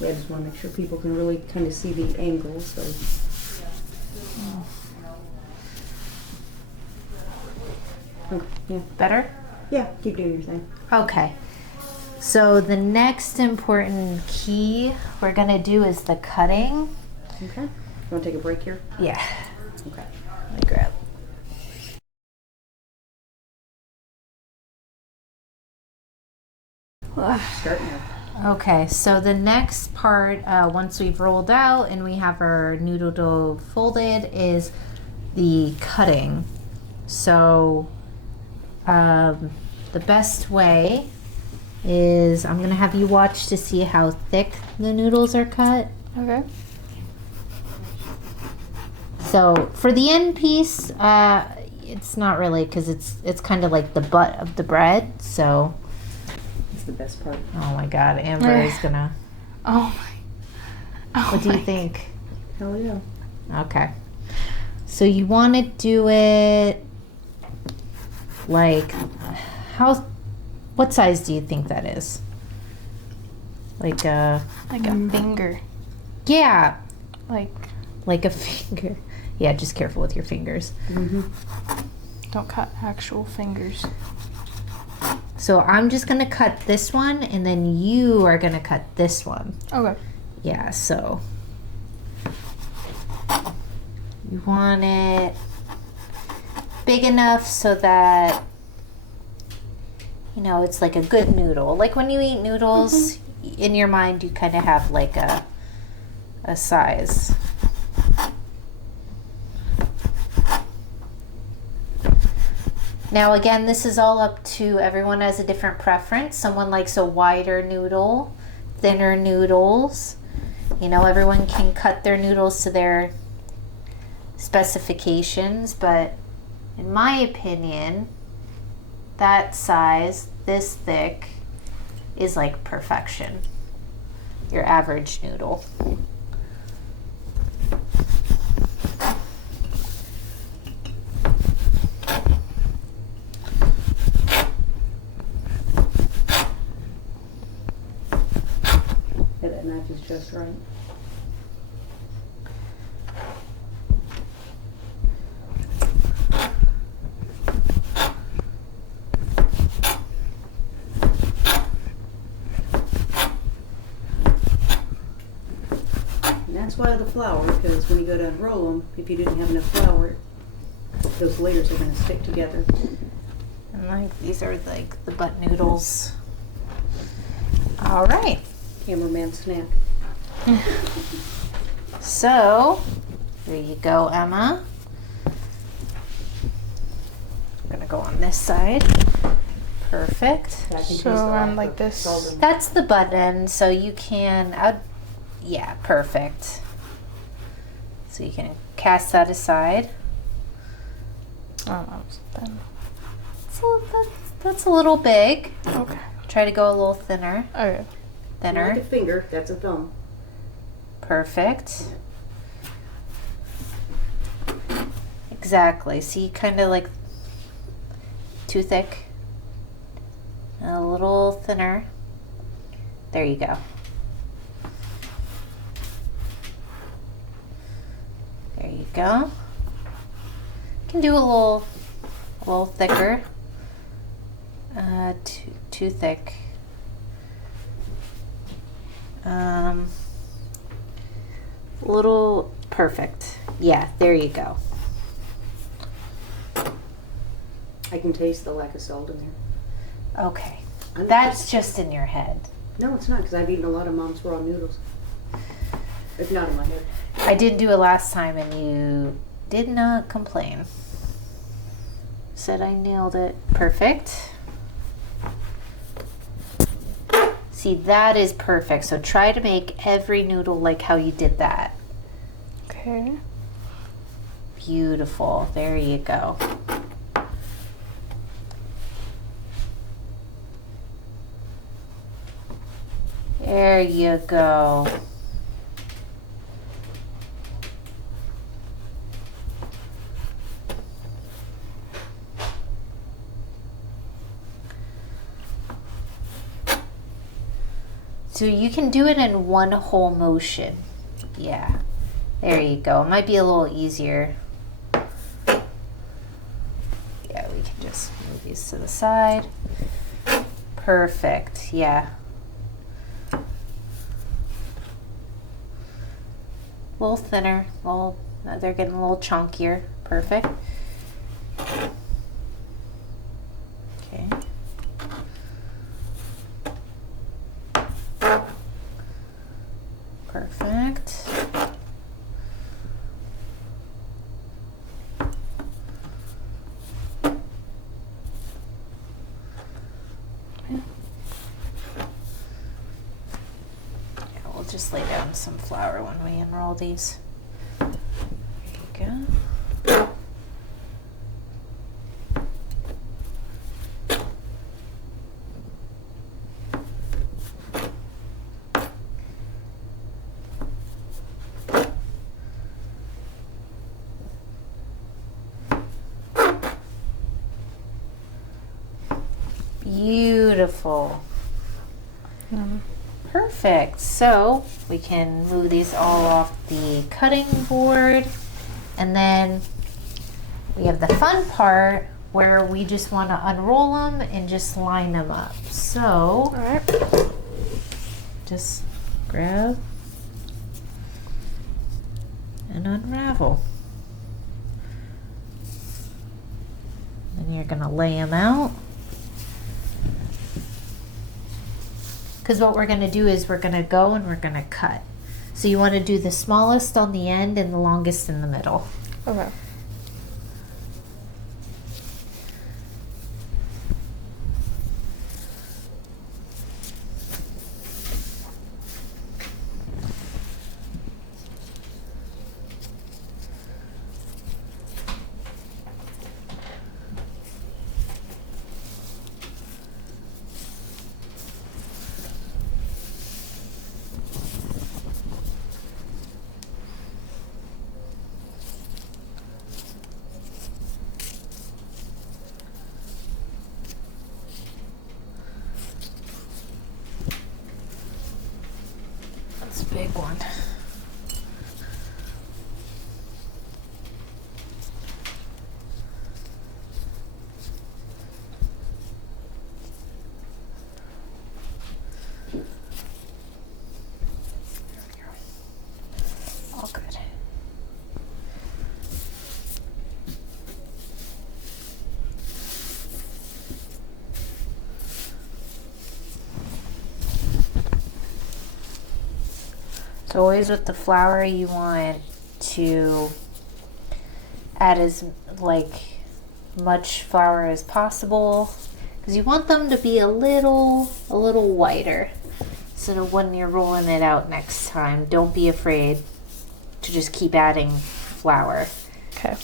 Yeah, I just want to make sure people can really kind of see the angles. So. Okay. Yeah. Better? Yeah. Keep doing your thing. Okay. So the next important key we're gonna do is the cutting. Okay. You want to take a break here? Yeah. Okay. Let me grab. Start now. Okay, so the next part, once we've rolled out and we have our noodle dough folded, is the cutting. So the best way is I'm gonna have you watch to see how thick the noodles are cut. Okay. So for the end piece, it's not really because it's kind of like the butt of the bread. So It's the best part. oh my God, Amber is gonna. Oh my. Oh What do you my- think? Hell yeah. Okay. So you want to do it like what size do you think that is? Like a Like a finger. yeah, Like, like a finger. Yeah, just careful with your fingers. don't cut actual fingers. So I'm just going to cut this one and then you are going to cut this one. Okay. Yeah, so you want it big enough so that you know it's like a good noodle. Like when you eat noodles, in your mind you kind of have like a size. Now again, this is all up to everyone has a different preference. Someone likes a wider noodle, thinner noodles. You know, everyone can cut their noodles to their specifications, but in my opinion, that size, this thick, is like perfection. Your average noodle. Yeah, that knife is just right. And that's why the flour, because when you go to unroll them, if you didn't have enough flour, those layers are going to stick together. And like these are like the butt noodles. All right. Cameraman snack. So, there you go, Emma. I'm gonna go on this side. Perfect. So around like this. That's the button, so you can, yeah, perfect. So you can cast that aside. Oh, then. So that's a little big. Okay. Try to go a little thinner. Okay. Like Thinner. a finger, that's a thumb. Perfect. Exactly. See, kind of like too thick. A little thinner. There you go. There you go. You can do a little thicker. Too thick. Little perfect. Yeah, there you go. I can taste the lack of salt in there. Okay. That's just in your head. No, it's not, because I've eaten a lot of Mom's raw noodles. It's not in my head. I did do it last time and you did not complain. Said I nailed it. Perfect. See, that is perfect. So try to make every noodle like how you did that. Okay. Beautiful. There you go. There you go. So you can do it in one whole motion. Yeah. There you go. It might be a little easier. Yeah, we can just move these to the side. Perfect, yeah. A little thinner, they're getting a little chunkier. Perfect. Okay. Perfect. Yeah, we'll just lay down some flour when we unroll these. There you go. Beautiful. Perfect. So we can move these all off the cutting board. And then we have the fun part where we just want to unroll them and just line them up. So All right. just grab and unravel. Then you're going to lay them out. Because what we're going to do is we're going to go and we're going to cut. So you want to do the smallest on the end and the longest in the middle. Okay. That's a big one. All good. So always with the flour, you want to add as much flour as possible because you want them to be a little whiter. So when you're rolling it out next time, don't be afraid to just keep adding flour. Okay.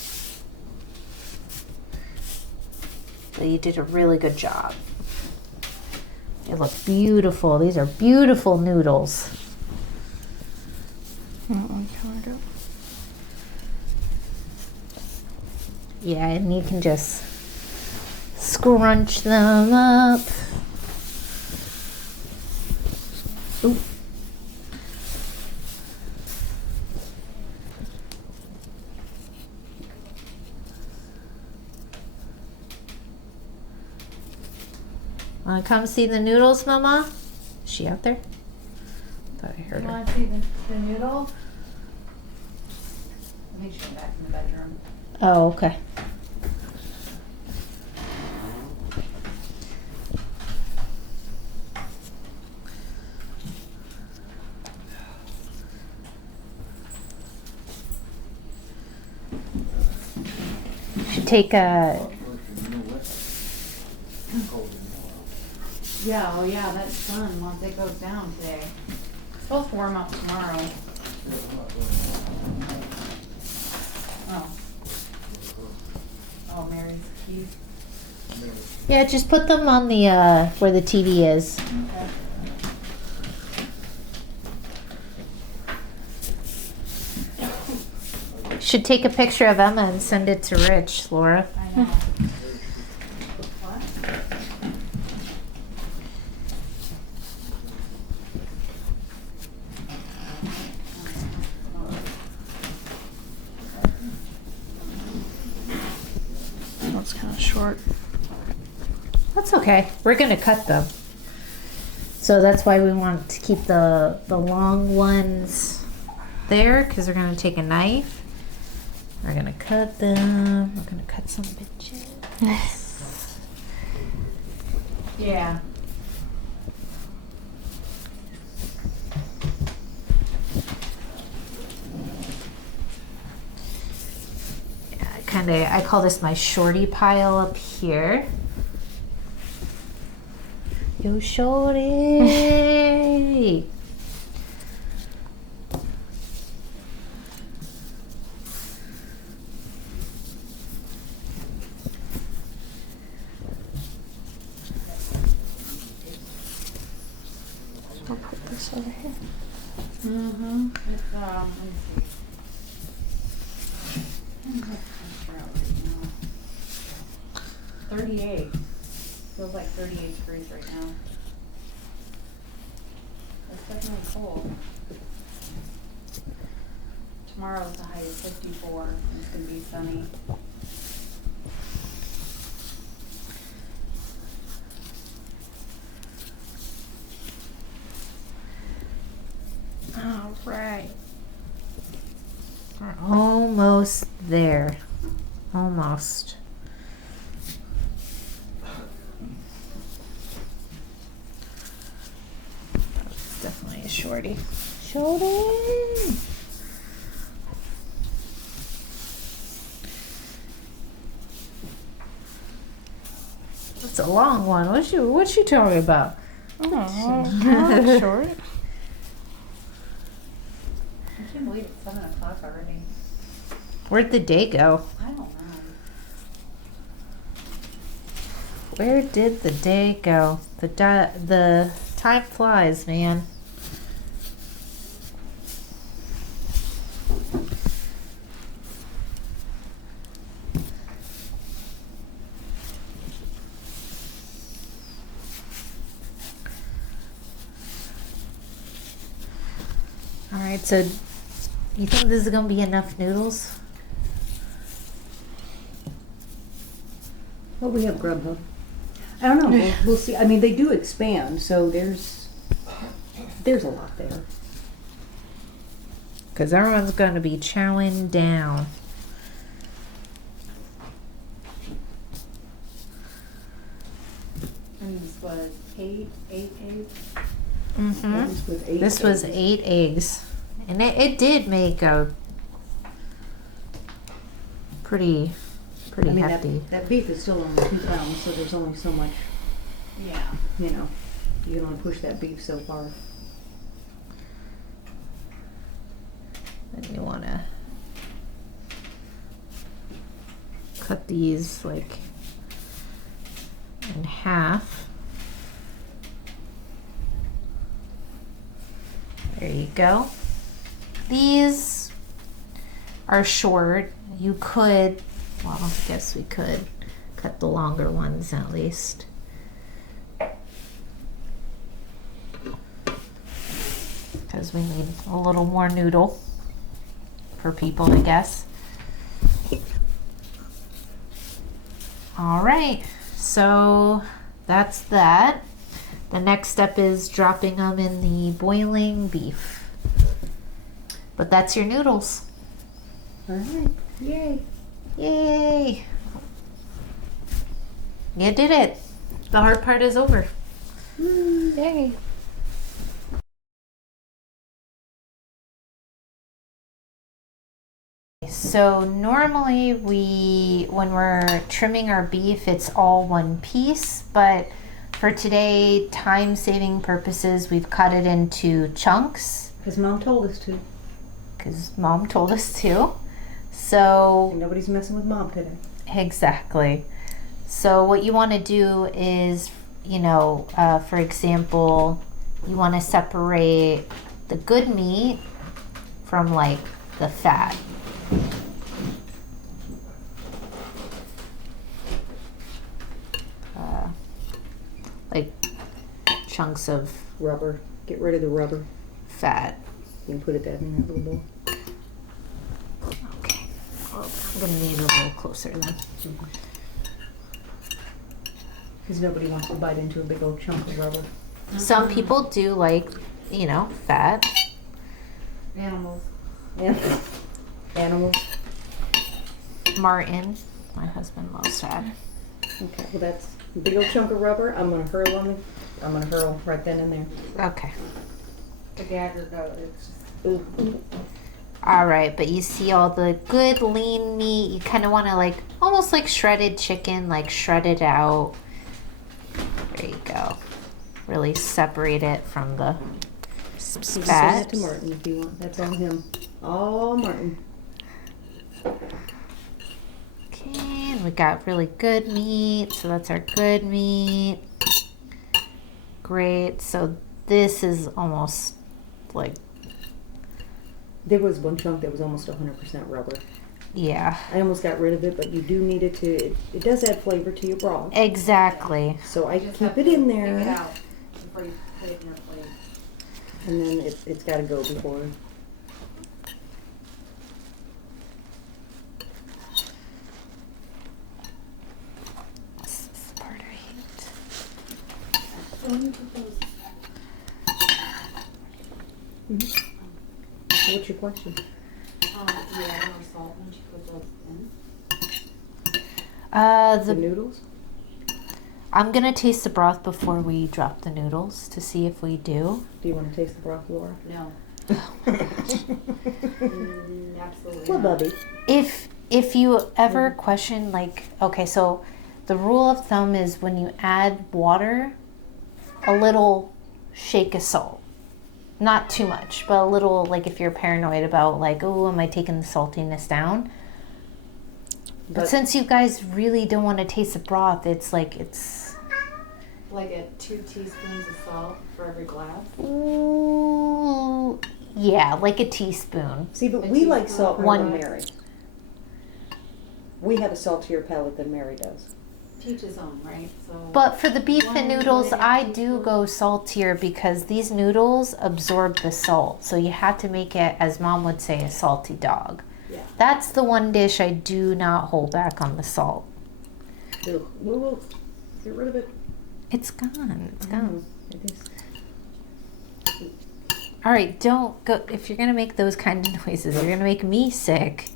So you did a really good job. They look beautiful. These are beautiful noodles. That one kind of Yeah, and you can just scrunch them up. Oop. Wanna come see the noodles, Mama? Is she out there? Thought I heard You her. want to see the noodle? I think she went back in the bedroom. Oh, okay. Should take a. Yeah, oh yeah, that's done once it goes down today. It's supposed to warm up tomorrow. Oh. Oh, Mary's keys. Yeah, just put them on the where the TV is. Okay. Should take a picture of Emma and send it to Rich, Laura. I know. What? That's kind of short. That's okay. We're gonna cut them. So that's why we want to keep the long ones there, because we're gonna take a knife. We're gonna cut them. We're gonna cut some bitches. Yeah. I call this my shorty pile up here. Yo, shorty. I'll put this over here. Mm-hmm. It's, let me see. I'm not sure right now. 38. Feels like 38 degrees right now. It's definitely cold. Tomorrow's the high of 54. It's gonna be sunny. All right. We're almost there. Almost. That's definitely a shorty. Shorty! That's a long one. What you talking about? Oh, short. I can't believe it's 7 o'clock already. Where'd the day go? I don't know. Where did the day go? The time flies, man. All right, so you think this is gonna be enough noodles? Well, we have Grubhub. I don't know. We'll see. I mean, they do expand, so there's a lot there. Because everyone's gonna be chowing down. And this was eight eggs. Mm-hmm. That was with 8 This was eggs. 8 eggs, and it did make a pretty I mean, hefty. that beef is still only 2 pounds, so there's only so much, Yeah. you know, you can only push that beef so far. Then you want to cut these like in half. There you go. These are short. You could, well, I guess we could cut the longer ones at least. Because we need a little more noodle for people, I guess. All right, so that's that. The next step is dropping them in the boiling beef. But that's your noodles. All right. Yay. Yay! You did it. The hard part is over. Yay. So normally when we're trimming our beef, it's all one piece, but for today, time-saving purposes, we've cut it into chunks Because Mom told us to. because Mom told us to. So And nobody's messing with Mom today. exactly. So what you want to do is, for example, you want to separate the good meat from like the fat. Like chunks of Rubber. Get rid of the rubber. fat. You can put that in that little bowl. Okay. Well, I'm gonna need a little closer then. Because nobody wants to bite into a big old chunk of rubber. Some people do like, fat. Animals. Animals. Martin, my husband, loves fat. Okay, well that's a big old chunk of rubber. I'm gonna hurl right then and there. Okay. The gagger goat. It's just, Ooh. All right, but you see all the good lean meat. You kind of want to almost like shredded chicken, shred it out. There you go. Really separate it from the Just send fat. it to Martin if you want. That's all him. All Martin. Okay, and we got really good meat. So that's our good meat. Great. So this is almost like, There was one chunk that was almost 100% rubber. yeah, I almost got rid of it, but you do need it to. It does add flavor to your broth. exactly. So I you just keep have it to in Take it there, out before you put it in your plate. and then it's got to go before. This is the part I hate. So when you put those, What's your question? you add more salt once you put those in. The noodles? I'm gonna taste the broth before we drop the noodles to see if we do. Do you want to taste the broth, Laura? No. Absolutely Well, not. Bubby. If you ever question okay, so the rule of thumb is when you add water, a little shake of salt. Not too much, but a little, if you're paranoid about oh, am I taking the saltiness down? But since you guys really don't want to taste the broth, it's Like 2 teaspoons of salt for every glass. ooh, yeah, like a teaspoon. See, but A we like teaspoon salt of more One- than Mary. We have a saltier palate than Mary does. Teach his own, right? So. But for the beef and One noodles, and a I half do teaspoons. go saltier because these noodles absorb the salt. So you have to make it, as Mom would say, a salty dog. Yeah. That's the one dish I do not hold back on the salt. Ugh, we'll get rid of it. It's gone. It's gone. It is. All right, don't go. If you're gonna make those kind of noises, you're gonna make me sick.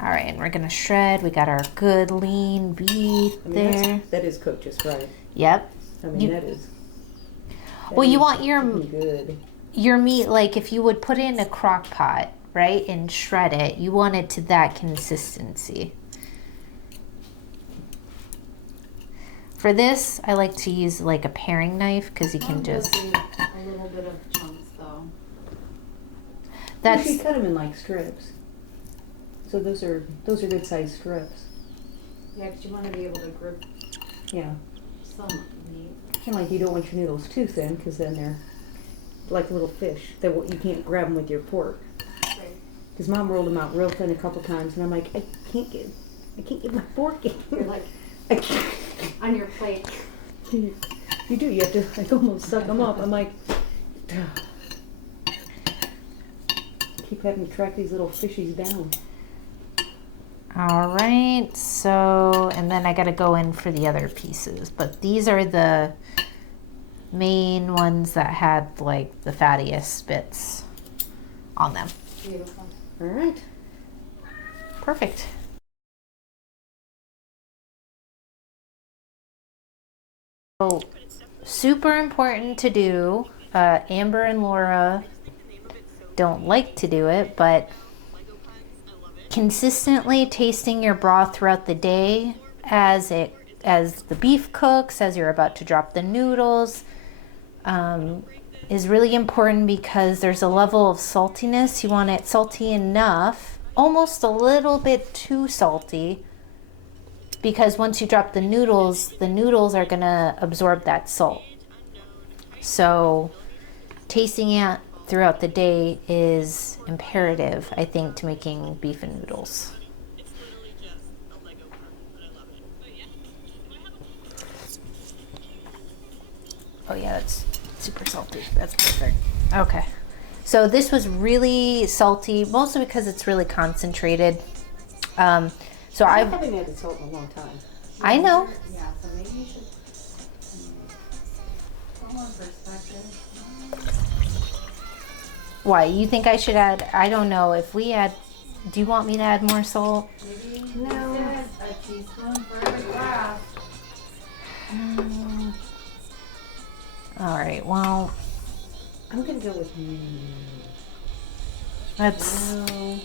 All right, and we're gonna shred. We got our good lean beef I mean, there. that is cooked just right. Yep. I mean, You- that is. Well, you is want your- cooking good. Your meat, if you would put it in a crock pot, right, and shred it, you want it to that consistency. For this, I like to use a paring knife because you can I'm just. guessing a little bit of chunks though. You That's should cut them in strips. So those are good sized strips. Yeah, 'cause you want to be able to grip Yeah. some meat. Kind of you don't want your noodles too thin because then they're like little fish. You can't grab them with your fork. Right. Because Mom rolled them out real thin a couple times, and I'm like, I can't get my fork in. You're like I can't. on your plate. You do. You have to almost suck them up. I'm like, keep having to track these little fishies down. all right. So, and then I got to go in for the other pieces. But these are the main ones that had the fattiest bits on them. Beautiful. All right. Perfect. So, super important to do. Amber and Laura don't like to do it, but consistently tasting your broth throughout the day as the beef cooks, as you're about to drop the noodles, is really important because there's a level of saltiness. You want it salty enough, almost a little bit too salty, because once you drop the noodles are gonna absorb that salt. So tasting it throughout the day is imperative, I think, to making beef and noodles. Oh yeah, that's super salty. That's perfect. Okay. So this was really salty, mostly because it's really concentrated. So I I haven't added salt in a long time. know. Yeah, so maybe you should. From one perspective. Why? You think I should add? I don't know if we add. Do you want me to add more salt? Maybe No. it says a teaspoon for every glass. All right. Well, I'm gonna go with that's. no.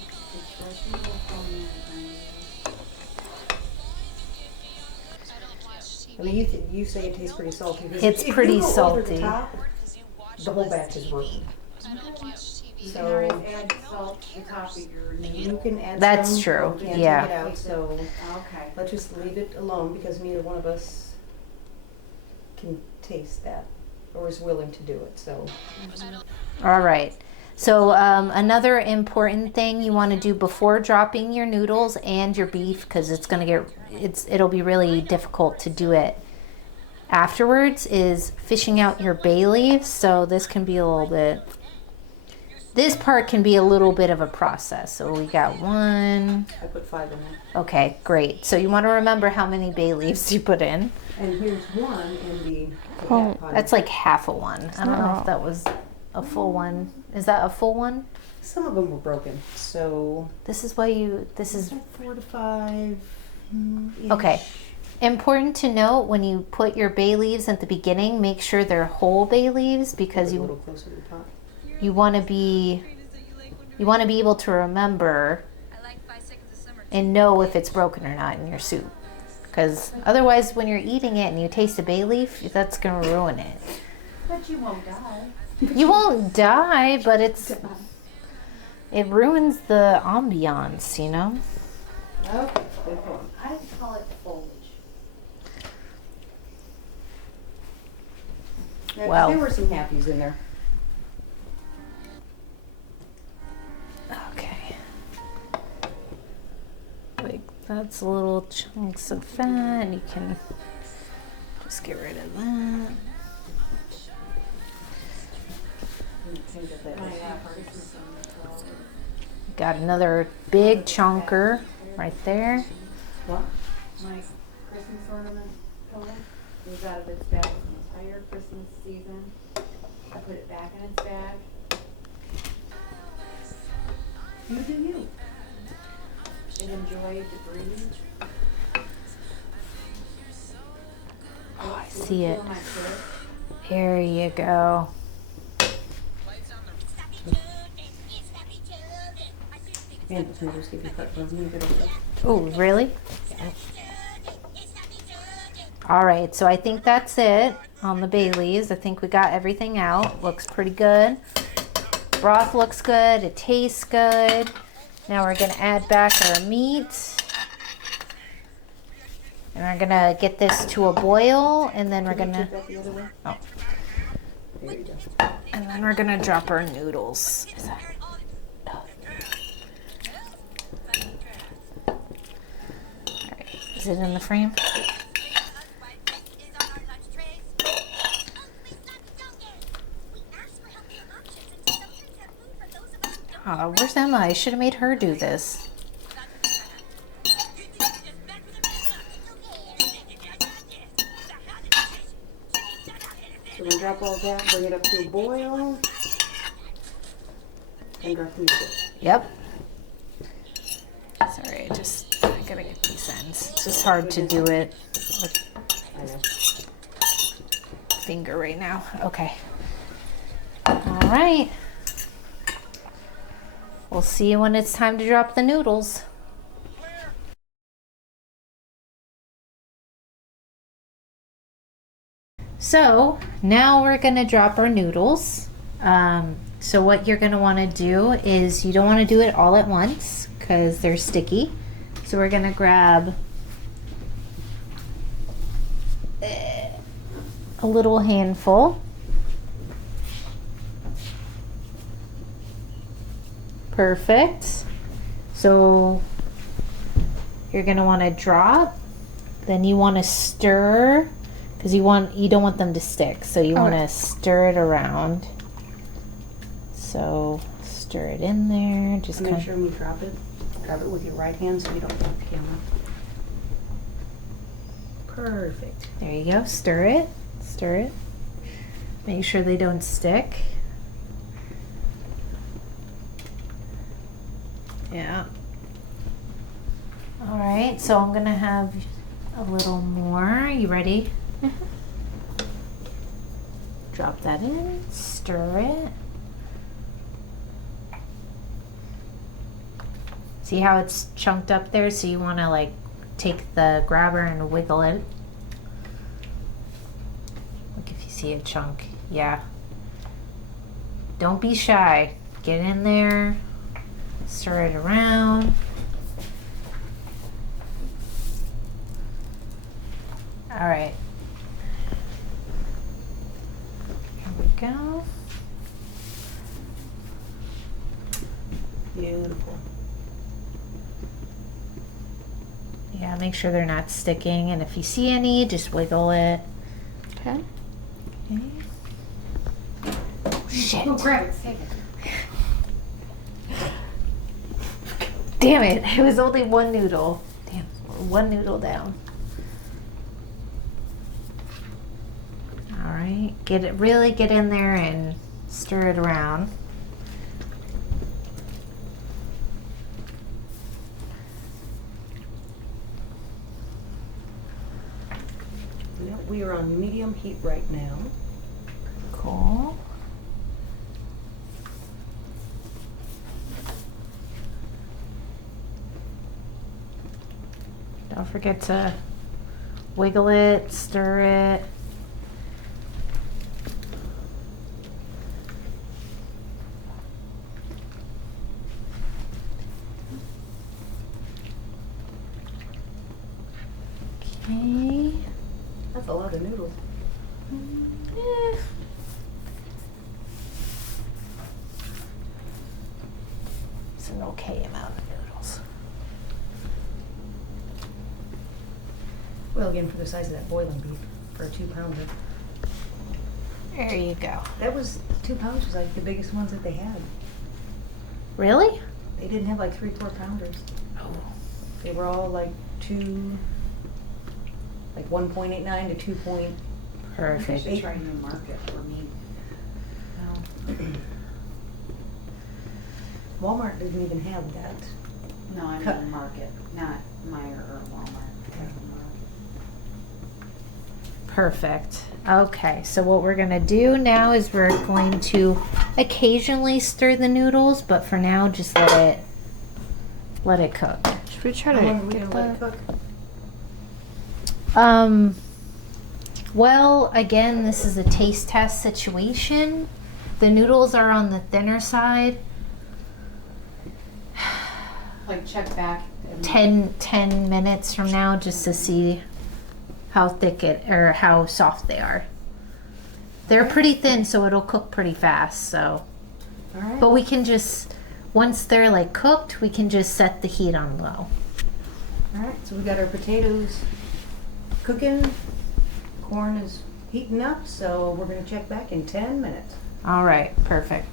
I mean, you say it tastes pretty salty. It's if pretty you go over the salty. top, the whole batch is ruined. You can So always add salt to the top of your noodle. you can add That's some, true, but you can't yeah. take it out. So Okay. let's just leave it alone because neither one of us can taste that or is willing to do it. So All right. So another important thing you want to do before dropping your noodles and your beef, because it'll be really difficult to do it afterwards, is fishing out your bay leaves. So this can be a little bit. This part can be a little bit of a process. So we got 1. I put 5 in there. Okay, great. So you want to remember how many bay leaves you put in. And here's 1 in the Oh, pot. That's like half a one. I don't know if that was a full one. Is that a full one? Some of them were broken. So This is why this is 4 to 5. okay. Important to note when you put your bay leaves at the beginning, make sure they're whole bay leaves because A little you closer to the pot. want to be able to remember and know if it's broken or not in your soup. Because otherwise, when you're eating it and you taste a bay leaf, that's gonna ruin it. But you won't die. You won't die, but it ruins the ambiance, you know. Okay, good point. I call it foliage. Yeah, Well. there were some happies in there. Okay. Like that's little chunks of fat, and you can just get rid of that. Got another big chunker right there. What? My Christmas ornament total was out of its bag the entire Christmas season. I put it back in its bag. You do you. And enjoy the breeze. Oh, I see it. Feel my foot. There you go. And the tomatoes give you heartburn. Leave it over. Oh, really? All right, so I think that's it on the bay leaves. I think we got everything out. Looks pretty good. Broth looks good. It tastes good. Now we're gonna add back our meat. And we're gonna get this to a boil, and then we're gonna, Flip that the other way. oh, There you go. and then we're gonna drop our noodles. All right, is it in the frame? Oh, where's Emma? I should have made her do this. So we're gonna drop all that, bring it up to a boil, and drop the noodles. Yep. Sorry, I gotta get these ends. It's just hard to do it with I know. finger right now. Okay. All right. We'll see you when it's time to drop the noodles. So now we're gonna drop our noodles. So what you're gonna wanna do is you don't wanna do it all at once because they're sticky. So we're gonna grab a little handful. Perfect. So you're gonna want to drop, then you want to stir because you don't want them to stick. So you want to stir it around. So stir it in there. Just Make kind sure when you drop it with your right hand so you don't drop the camera. Perfect. There you go. Stir it. Stir it. Make sure they don't stick. Yeah. All right, so I'm gonna have a little more. You ready? Drop that in, stir it. See how it's chunked up there? So you wanna like take the grabber and wiggle it. Look if you see a chunk. Yeah. Don't be shy. Get in there, stir it around. All right. Here we go. Beautiful. Yeah, make sure they're not sticking, and if you see any, just wiggle it. Okay. Okay. Shit. Go grab it, save it. Damn it, it was only one noodle. Damn, we're one noodle down. All right, really get in there and stir it around. Yep, we are on medium heat right now. Cool. Don't forget to wiggle it, stir it. Okay. That's a lot of noodles. Eh. It's an okay amount of noodles. Well, again, for the size of that boiling beef, for a 2-pounder. There you go. That was, 2 pounds was like the biggest ones that they had. Really? They didn't have like 3-4 pounders. Oh. They were all like 1.89 to 2 point. Perfect. Should try new market for me. Walmart didn't even have that. No, I Cut. mean market, not Meyer or Walmart. Perfect. Okay, so what we're gonna do now is we're going to occasionally stir the noodles, but for now, just let it cook. Should we try How long are to we get gonna let it that? cook? Well, again, this is a taste test situation. The noodles are on the thinner side. Like check back. 10 minutes from now, just to see how thick or how soft they are. They're pretty thin, so it'll cook pretty fast. So, All right. but we can just, once they're like cooked, we can just set the heat on low. All right, so we got our potatoes cooking. Corn is heating up, so we're gonna check back in 10 minutes. All right, perfect.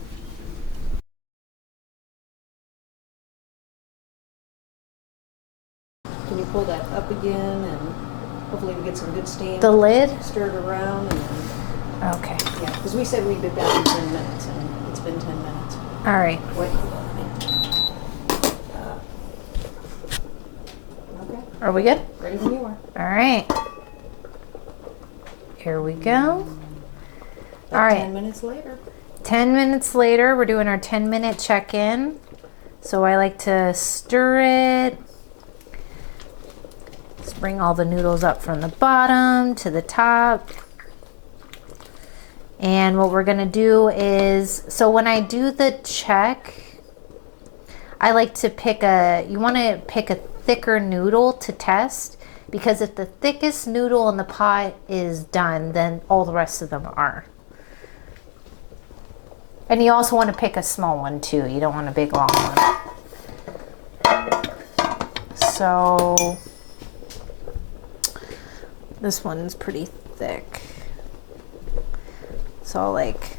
Can you pull that up again and hopefully we get some good steam? The lid? Stir it around and then, Okay. yeah, because we said we'd be back in 10 minutes and it's been 10 minutes. All right. Wait, hold on a minute. Okay, Are we good? ready when you are. All right. Here we go. About All right. 10 minutes later. 10 minutes later, we're doing our 10-minute check-in. So I like to stir it. Let's bring all the noodles up from the bottom to the top. And what we're gonna do is, so when I do the check, I like to you wanna pick a thicker noodle to test, because if the thickest noodle in the pot is done, then all the rest of them are. And you also want to pick a small one too. You don't want a big long one. So this one's pretty thick. So I'll like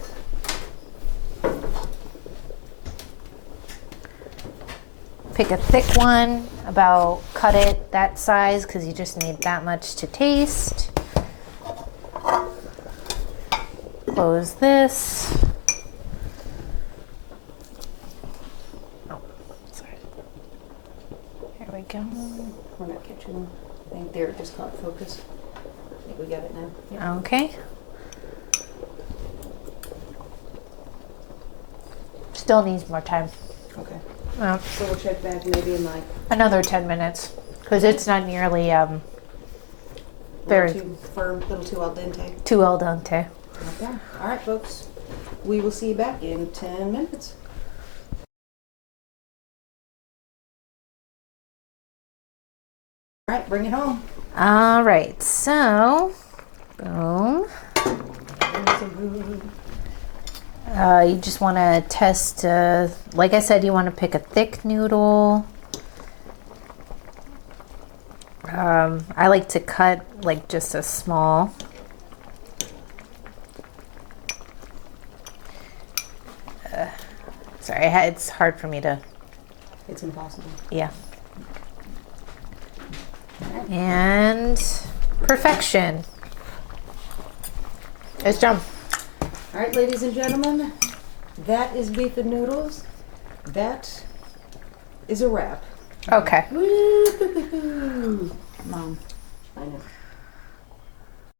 pick a thick one, about cut cut it that size because you just need that much to taste. Close this. Oh, sorry. There we go. We're not catching. I think there it just caught focus. I think we got it now. Yep. Okay. Still needs more time. Okay. Uh, So we'll check back maybe in like Another 10 minutes because it's not nearly very too firm, little too al dente. too al dente. Okay. All right, folks. We will see you back in 10 minutes. All right, bring it home. All right, so boom. You just want to test, like I said, you want to pick a thick noodle. I like to cut like just a small. Sorry, it's hard for me to, It's impossible. yeah. And perfection. It's done. All right, ladies and gentlemen, that is beef and noodles. That is a wrap. Okay. Woo-hoo-hoo. Mom. I know.